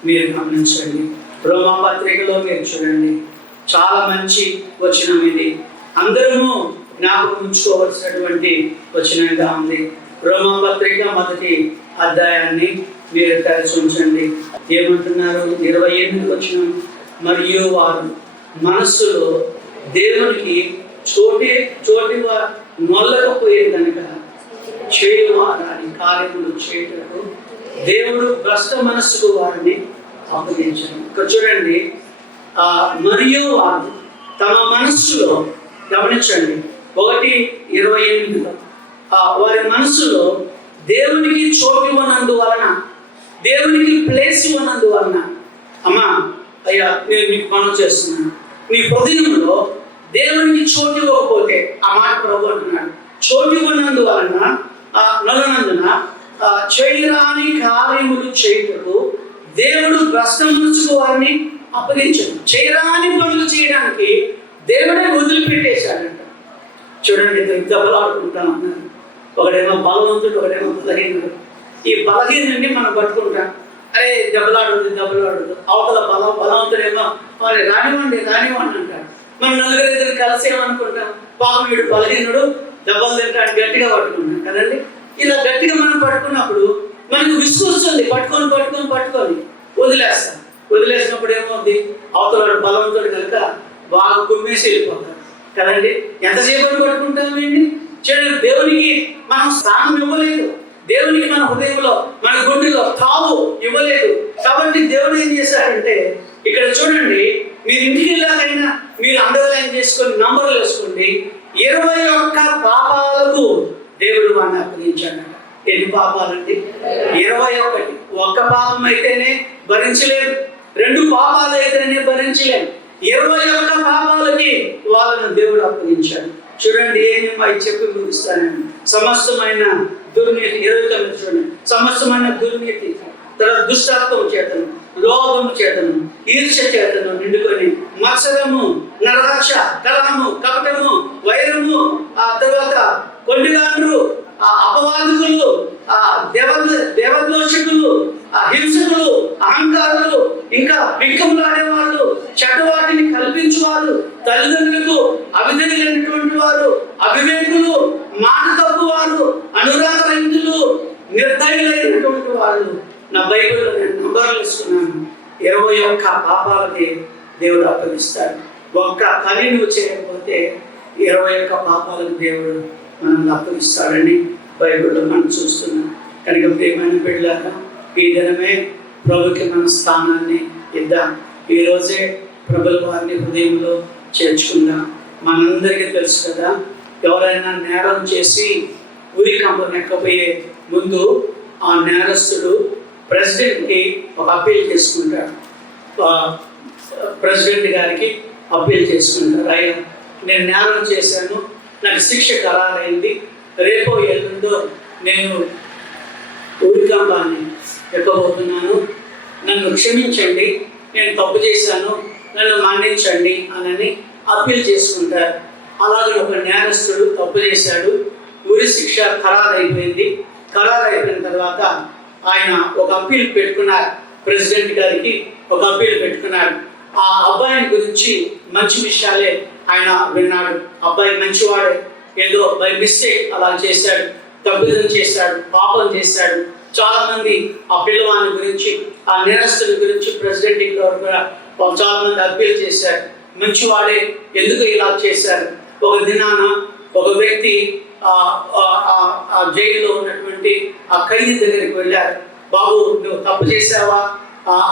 మీరు గమనించండి. రోమాపత్రికలో మీరు చూడండి, చాలా మంచి వచనం ఇది. అందరము జ్ఞాపకం ఉంచుకోవలసినటువంటి వచనంగా ఉంది. రోమాపత్రిక 1వ అధ్యాయాన్ని మీరు కలిసి ఉంచండి. ఏమంటున్నారు? 28వ వచనం. మరియు వారు మనస్సులో దేవునికి చోటిగా నొల్లకపోయేది కనుక చేయువారాని కార్యములు చేయుటకు దేవుడు భ్రష్ట మనస్సుకు వారిని అప్పగించాను. ఇక్కడ చూడండి, మరియు వారు తమ మనస్సులో, గమనించండి 1:28, వారి మనస్సులో దేవునికి చోటు ఇవ్వనందువలన, దేవునికి ప్లేస్ ఇవ్వనందువలన, అమ్మా అయ్యా నేను నీకు మనం చేస్తున్నాను, నీ హృదయంలో దేవునికి చోటు ఇవ్వకపోతే, ఆ మాట ప్రభు అంటున్నాడు, చోటు ఇవ్వనందువలన నొలనందున చేయరాని కార్యములు చేయుటకు దేవుడు భ్రష్ట మనసుకు వారిని అప్పగించాడు. చేయరాని పనులు చేయడానికి దేవుడే వదిలిపెట్టేశాడంట. చూడండి, దెబ్బలు ఆడుకుంటాం అన్నారు. ఒకడేమో బలవంతుడు, ఒకడేమో బలహీనుడు. ఈ బలహీనుడిని మనం పట్టుకుంటాం, అరే దెబ్బలాడదు. అవతల బలవంతుడేమో రానివ్వండి అంటాడు. మనం నలుగురు కలిసి ఏమనుకుంటాం, పాపం వీడు బలహీనుడు, దెబ్బలు తింటాడు, గట్టిగా పట్టుకుంటాం కదండి. ఇలా గట్టిగా మనం పట్టుకున్నప్పుడు మనకు విసుకొస్తుంది, పట్టుకొని వదిలేసినప్పుడు ఏమవుతుంది, అవతల బలవంతుడు కనుక బాగా కుమ్మేసి వెళ్ళిపోతారు కదండి. ఎంతసేపు పట్టుకుంటాం ఏంటి? చూడండి, దేవునికి మనం స్థానం ఇవ్వలేదు, దేవునికి మన హృదయంలో, మన గుండెలో తావు ఇవ్వలేదు. కాబట్టి దేవుడు ఏం చేశాడంటే, ఇక్కడ చూడండి, మీరు ఇంటికి వెళ్ళాకైనా మీరు అండర్లైన్ చేసుకొని నంబర్లు వేసుకోండి, 21 పాపాలకు దేవుడు వాడిని అప్పగించాడు. ఎన్ని పాపాలండి? 21. ఒక్క పాపం అయితేనే భరించలేదు, 2 పాపాలు అయితేనే భరించలేదు, 21 పాపాలకి వాళ్ళను దేవుడు అప్పగించాడు. చూడండి, ఏమేమి చెప్పి ముగిస్తానని. సమస్తమైన దుర్నీతి, 29 చూడండి, సమస్తమైన దుర్నీతి, తర్వాత దుష్టత్వం చేతను, లోభము చేతను, ఈర్ష్య చేతను నిండుకొని మత్సరము, నరదాక్ష, కలహము, కపటము, వైరము, ఆ తర్వాత కొండిగాండ్రు, అపవాదులు, దేవదోషకులు, హింసకులు, అహంకారులు, ఇంకా బిక్కములాడేవాళ్ళు, చెడ్డవాటిని కల్పించేవారు, తల్లిదండ్రులకు అవిధేయులైనటువంటి వారు, అవివేకులు, మాట తప్పువారు, అనురాగరహితులు, నిర్దయులైనటువంటి వాళ్ళు. నా బైబిల్లో నేను నంబర్లు ఇస్తున్నాను. 21 పాపాలకి దేవుడు అప్పగిస్తాడు. ఒక్క పని నువ్వు చేయకపోతే 21 పాపాలకు దేవుడు మనల్ని అప్పగిస్తాడని బైబిల్లో మనం చూస్తున్నాం. కనుక ప్రియమైన బిడ్డలారా, ఈ దినమే ప్రభుకి మన స్థానాన్ని ఇద్దాం. ఈరోజే ప్రభుల వారిని హృదయంలో చేర్చుకుందాం. మనందరికీ తెలుసు కదా, ఎవరైనా నేరం చేసి ఉరికంపం ఎక్కబోయే ముందు ఆ నేరస్తుడు ప్రెసిడెంట్కి ఒక అప్పీల్ చేసుకుంటాడు. ప్రెసిడెంట్ గారికి అప్పీల్ చేసుకుంటారు, అయ్యా నేను నేరం చేశాను, నాకు శిక్ష ఖరారైంది, రేపో ఎల్లుండో నేను ఉరికంపాన్ని ఎక్కబోతున్నాను, నన్ను క్షమించండి, నేను తప్పు చేశాను, నన్ను మన్నించండి అని అప్పీల్ చేసుకుంటారు. అలాగే ఒక నేరస్తుడు తప్పు చేశాడు, ఉరి శిక్ష ఖరారైపోయింది. ఖరారైపోయిన తర్వాత ఆయన ఒక అప్పీల్ పెట్టుకున్నారు, ప్రెసిడెంట్ గారికి ఒక అప్పీల్ పెట్టుకున్నాడు. ఆ అబ్బాయిని గురించి మంచి విషయాలే ఆయన విన్నాడు. అబ్బాయి మంచివాడే, ఏదో బై మిస్టేక్ అలా చేశాడు, తప్పిదం చేశాడు, పాపం చేశాడు. చాలా మంది ఆ పిల్లవాని గురించి, ఆ నేరస్తుని గురించి ప్రెసిడెంట్ కూడా చాలా మంది అప్పీల్ చేశారు. మంచివాడే, ఎందుకు ఇలా చేశారు? ఒక దినాన ఒక వ్యక్తి ఆ జైల్లో ఉన్నటువంటి ఆ ఖైదీ దగ్గరికి వెళ్ళారు. బాబు నువ్వు తప్పు చేశావా?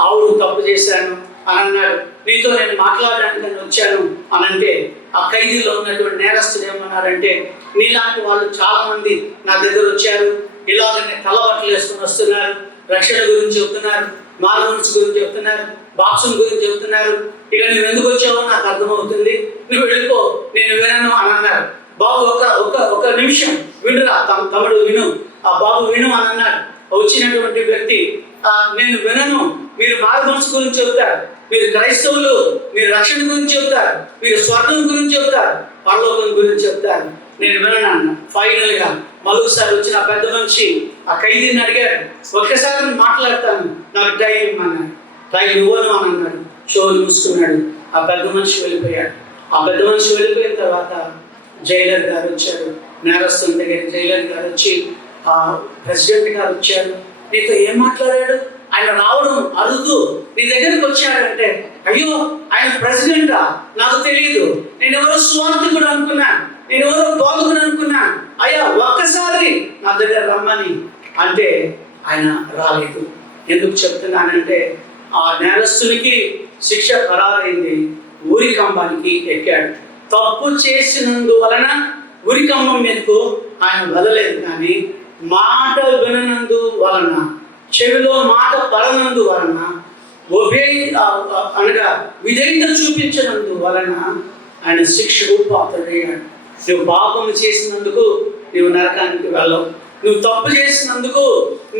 అవును తప్పు చేశాను అని అన్నాడు. నీతో నేను మాట్లాడడానికి వచ్చాను అని అంటే ఆ ఖైదీలో ఉన్నటువంటి నేరస్తులు ఏమన్నారంటే, నీలాంటి వాళ్ళు చాలా మంది నా దగ్గర వచ్చారు, ఇలాగనే తలబట్టలు వేసుకుని వస్తున్నారు, రక్షణ గురించి చెప్తున్నారు, మారుమనసు గురించి చెప్తున్నారు, బాక్సుల గురించి చెప్తున్నారు, ఇక నువ్వు ఎందుకు వచ్చావో నాకు అర్థమవుతుంది, నువ్వు వెళ్ళిపో, నేను వినను అని అన్నారు. బాబు ఒక నిమిషం వినురా తమ్ముడు విను, ఆ బాబు విను అని అన్నాడు. వచ్చినటువంటి వ్యక్తి, నేను వినను, మీరు మారుమనసు గురించి చెప్తారు, మీరు క్రైస్తవులు, మీరు రక్షణ గురించి చెప్తారు, మీరు స్వర్గం గురించి చెప్తారు, పరలోకం గురించి చెప్తారు, నేను వినను అన్న. ఫైనల్ గా మరొకసారి వచ్చిన పెద్ద మనిషి ఆ ఖైదీని అడిగాడు, ఒక్కసారి నేను మాట్లాడతాను, నాకు టైం ఇవ్వమన్నాడు. టైం ఇవ్వను అని అన్నాడు. షోలు మూసుకున్నాడు. ఆ పెద్ద మనిషి వెళ్ళిపోయాడు. ఆ పెద్ద మనిషి వెళ్ళిపోయిన తర్వాత జైలర్ గారు వచ్చారు. నేరస్తుని దగ్గర జైలర్ గారు వచ్చి, ఆ ప్రెసిడెంట్ గారు వచ్చారు, నీతో ఏం మాట్లాడాడు? ఆయన రావడం అరుదు, నీ దగ్గరికి వచ్చాడంటే, అయ్యో ఆయన ప్రెసిడెంటా? నాకు తెలియదు, నేను ఎవరో సువార్థికుడు అనుకున్నాను, నేను ఎవరో బోధకుడు అనుకున్నాను, అయ్యా ఒక్కసారి నా దగ్గర రమ్మని అంటే ఆయన రాలేదు. ఎందుకు చెప్తున్నానంటే, ఆ నేరస్తునికి శిక్ష ఖరారైంది, ఊరికంబానికి ఎక్కాడు. తప్పు చేసినందువలన ఊరికంబం మీదకు ఆయన వదలేదు, కానీ మాట వినందు వలన, చెవిలో మాట పడనందు వలన, అనగా విధేయత చూపించినందు వలన ఆయన శిక్షకు పాత్రుడయ్యాడు. నువ్వు పాపం చేసినందుకు నువ్వు నరకానికి వెళ్ళవు. నువ్వు తప్పు చేసినందుకు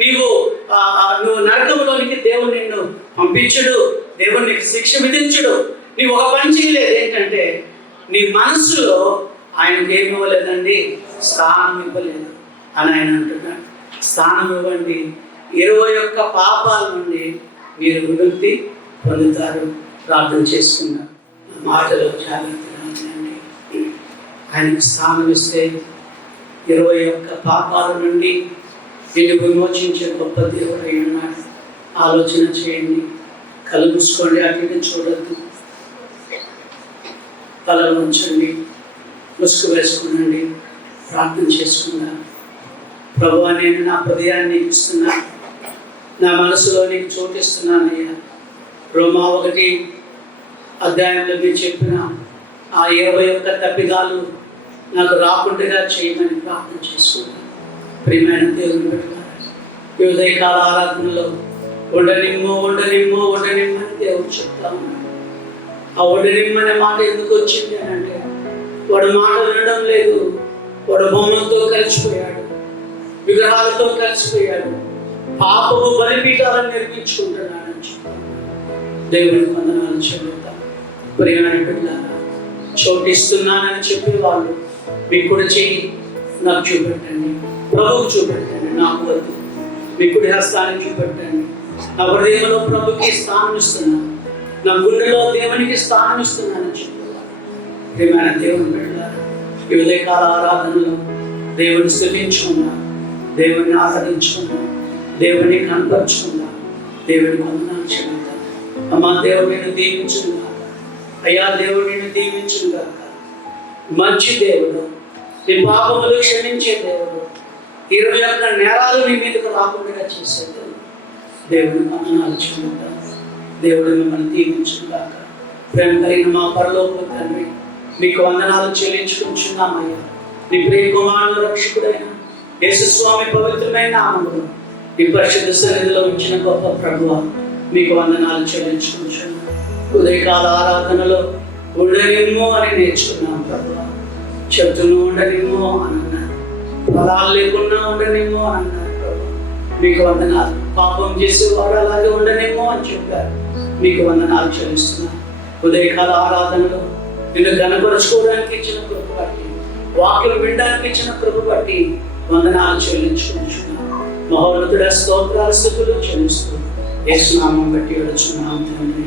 నువ్వు నరకంలోనికి దేవుడు నిన్ను పంపించడు, దేవుడు నీకు శిక్ష విధించడు. నీవు ఒక పని చేయలేదు, ఏంటంటే నీ మనసులో ఆయనకి ఏమి ఇవ్వలేదండి, స్థానం ఇవ్వలేదు అని ఆయన అంటున్నాడు. స్థానం ఇవ్వండి, 21 పాపాల నుండి మీరు విముక్తి పొందుతారు. ప్రార్థన చేసుకున్నారు. మాటలో జాగ్రత్తగా ఉండండి. ఆయనకు స్థానం ఇస్తే 21 పాపాల నుండి నిన్ను విమోచించే గొప్ప దేవుడు అయి ఉన్నాడు. ఆలోచన చేయండి. కళ్ళు మూసుకోండి, అటు ఇటు చూడద్దు. తలలు ఉంచండి, ముసుగు వేసుకునండి, ప్రార్థన చేసుకుందాం. ప్రభువా, నేను నా హృదయాన్ని నీకు ఇస్తున్నా, నా మనసులో నీకు చోటిస్తున్నానయ్యా. రోమా 1 అధ్యాయంలో మీరు చెప్పిన ఆ 21 తప్పిదాలు నాకు రాకుండా చేయమని ప్రార్థన చేసుకున్నాను. ప్రియమైన దేవుని పెట్టాలి. ఈ ఉదయకాల ఆరాధనలో ఉండనిమ్మో అని దేవుడు చెప్తా ఉన్నాడు. ఆ ఉండనిమ్మనే మాట ఎందుకు వచ్చింది అని అంటే, వాడు మాట వినడం లేదు. వాడు బొమ్మలతో కలిసిపోయాడు, విగ్రహాలతో కలిసిపోయాడు, పాపము బలిపీఠాలను నిర్మించుకుంటున్నాడని చెప్పాడు. దేవుని వందనాలు చెల్లిద్దాం. ప్రియమైన బిడ్డలారా, చోటిస్తున్నానని చెప్పేవాళ్ళు మీ కుడి చెయ్యి నాకు చూపెట్టండి, ప్రభువుకు చూపెట్టండి. నాకు వద్దు, మీ కుడి హస్తాన్ని చూపెట్టండి. నా హృదయంలో ప్రభుకి స్థానం ఇస్తున్నాను, నా గుండెలో దేవునికి స్థానం ఇస్తున్నానని చెప్పేవాళ్ళు. ప్రియమైన దేవుని బిడ్డలారా, ఈ ఉదయకాల ఆరాధనలో దేవుని స్తుతించుకున్నా, దేవుని ఆరాధించుకున్నా, దేవుని కనపరుచుకున్నా, దేవుని వందనాలు చెల్లిద్దాం. అమ్మా, దేవుడు నిన్ను దీవించుగాక. అయ్యా, దేవుడు నిన్ను దీవించుగాక. మంచి దేవుడు, నీ పాపములు క్షమించే దేవుడు, 21 నేరాలు నీ మీదకు రాకుండా చేసే దేవుడు. దేవుని వందనాలు చెల్లిద్దాం. దేవుడు మిమ్మల్ని దీవించుగాక. ప్రేమ కలిగిన మా పరలోకపు తండ్రి, మీకు వందనాలు చెల్లించుకుంటున్నామయ్యా. నీ ప్రియ కుమారుడు రక్షకుడైన యేసుస్వామి పవిత్రమైన నామములో ఈ పరిశుద్ధ సన్నిధిలో ఉంచిన గొప్ప ప్రభువా, మీకు వందనాలు చెల్లించుకుంటున్నాం. ఉదయకాల ఆరాధనలో ఉండనిమ్మో అని నేర్చుకున్నాం ప్రభువా. చెప్తూను ఉండనిమ్మో అని అన్నారు, పదాలు లేకుండా ఉండనిమ్మో అని అన్నారు ప్రభు. మీకు వందనాలు. పాపం చేసేవాడు అలాగే ఉండనిమ్మో అని చెప్పారు. మీకు వందనాలు చెల్లిస్తున్నాను. ఉదయకాల ఆరాధనలో నిన్ను కనపరుచుకోవడానికి ఇచ్చిన కృప బట్టి, వాక్యం వినడానికి ఇచ్చిన కృప బట్టి వందనాలు చెల్లించుకుంటున్నాను. మహోన్నతుడ స్తోత్రాలు స్తుతులు చెల్లిస్తూ యేసు నామం బట్టి వచ్చున్నాం తండ్రి.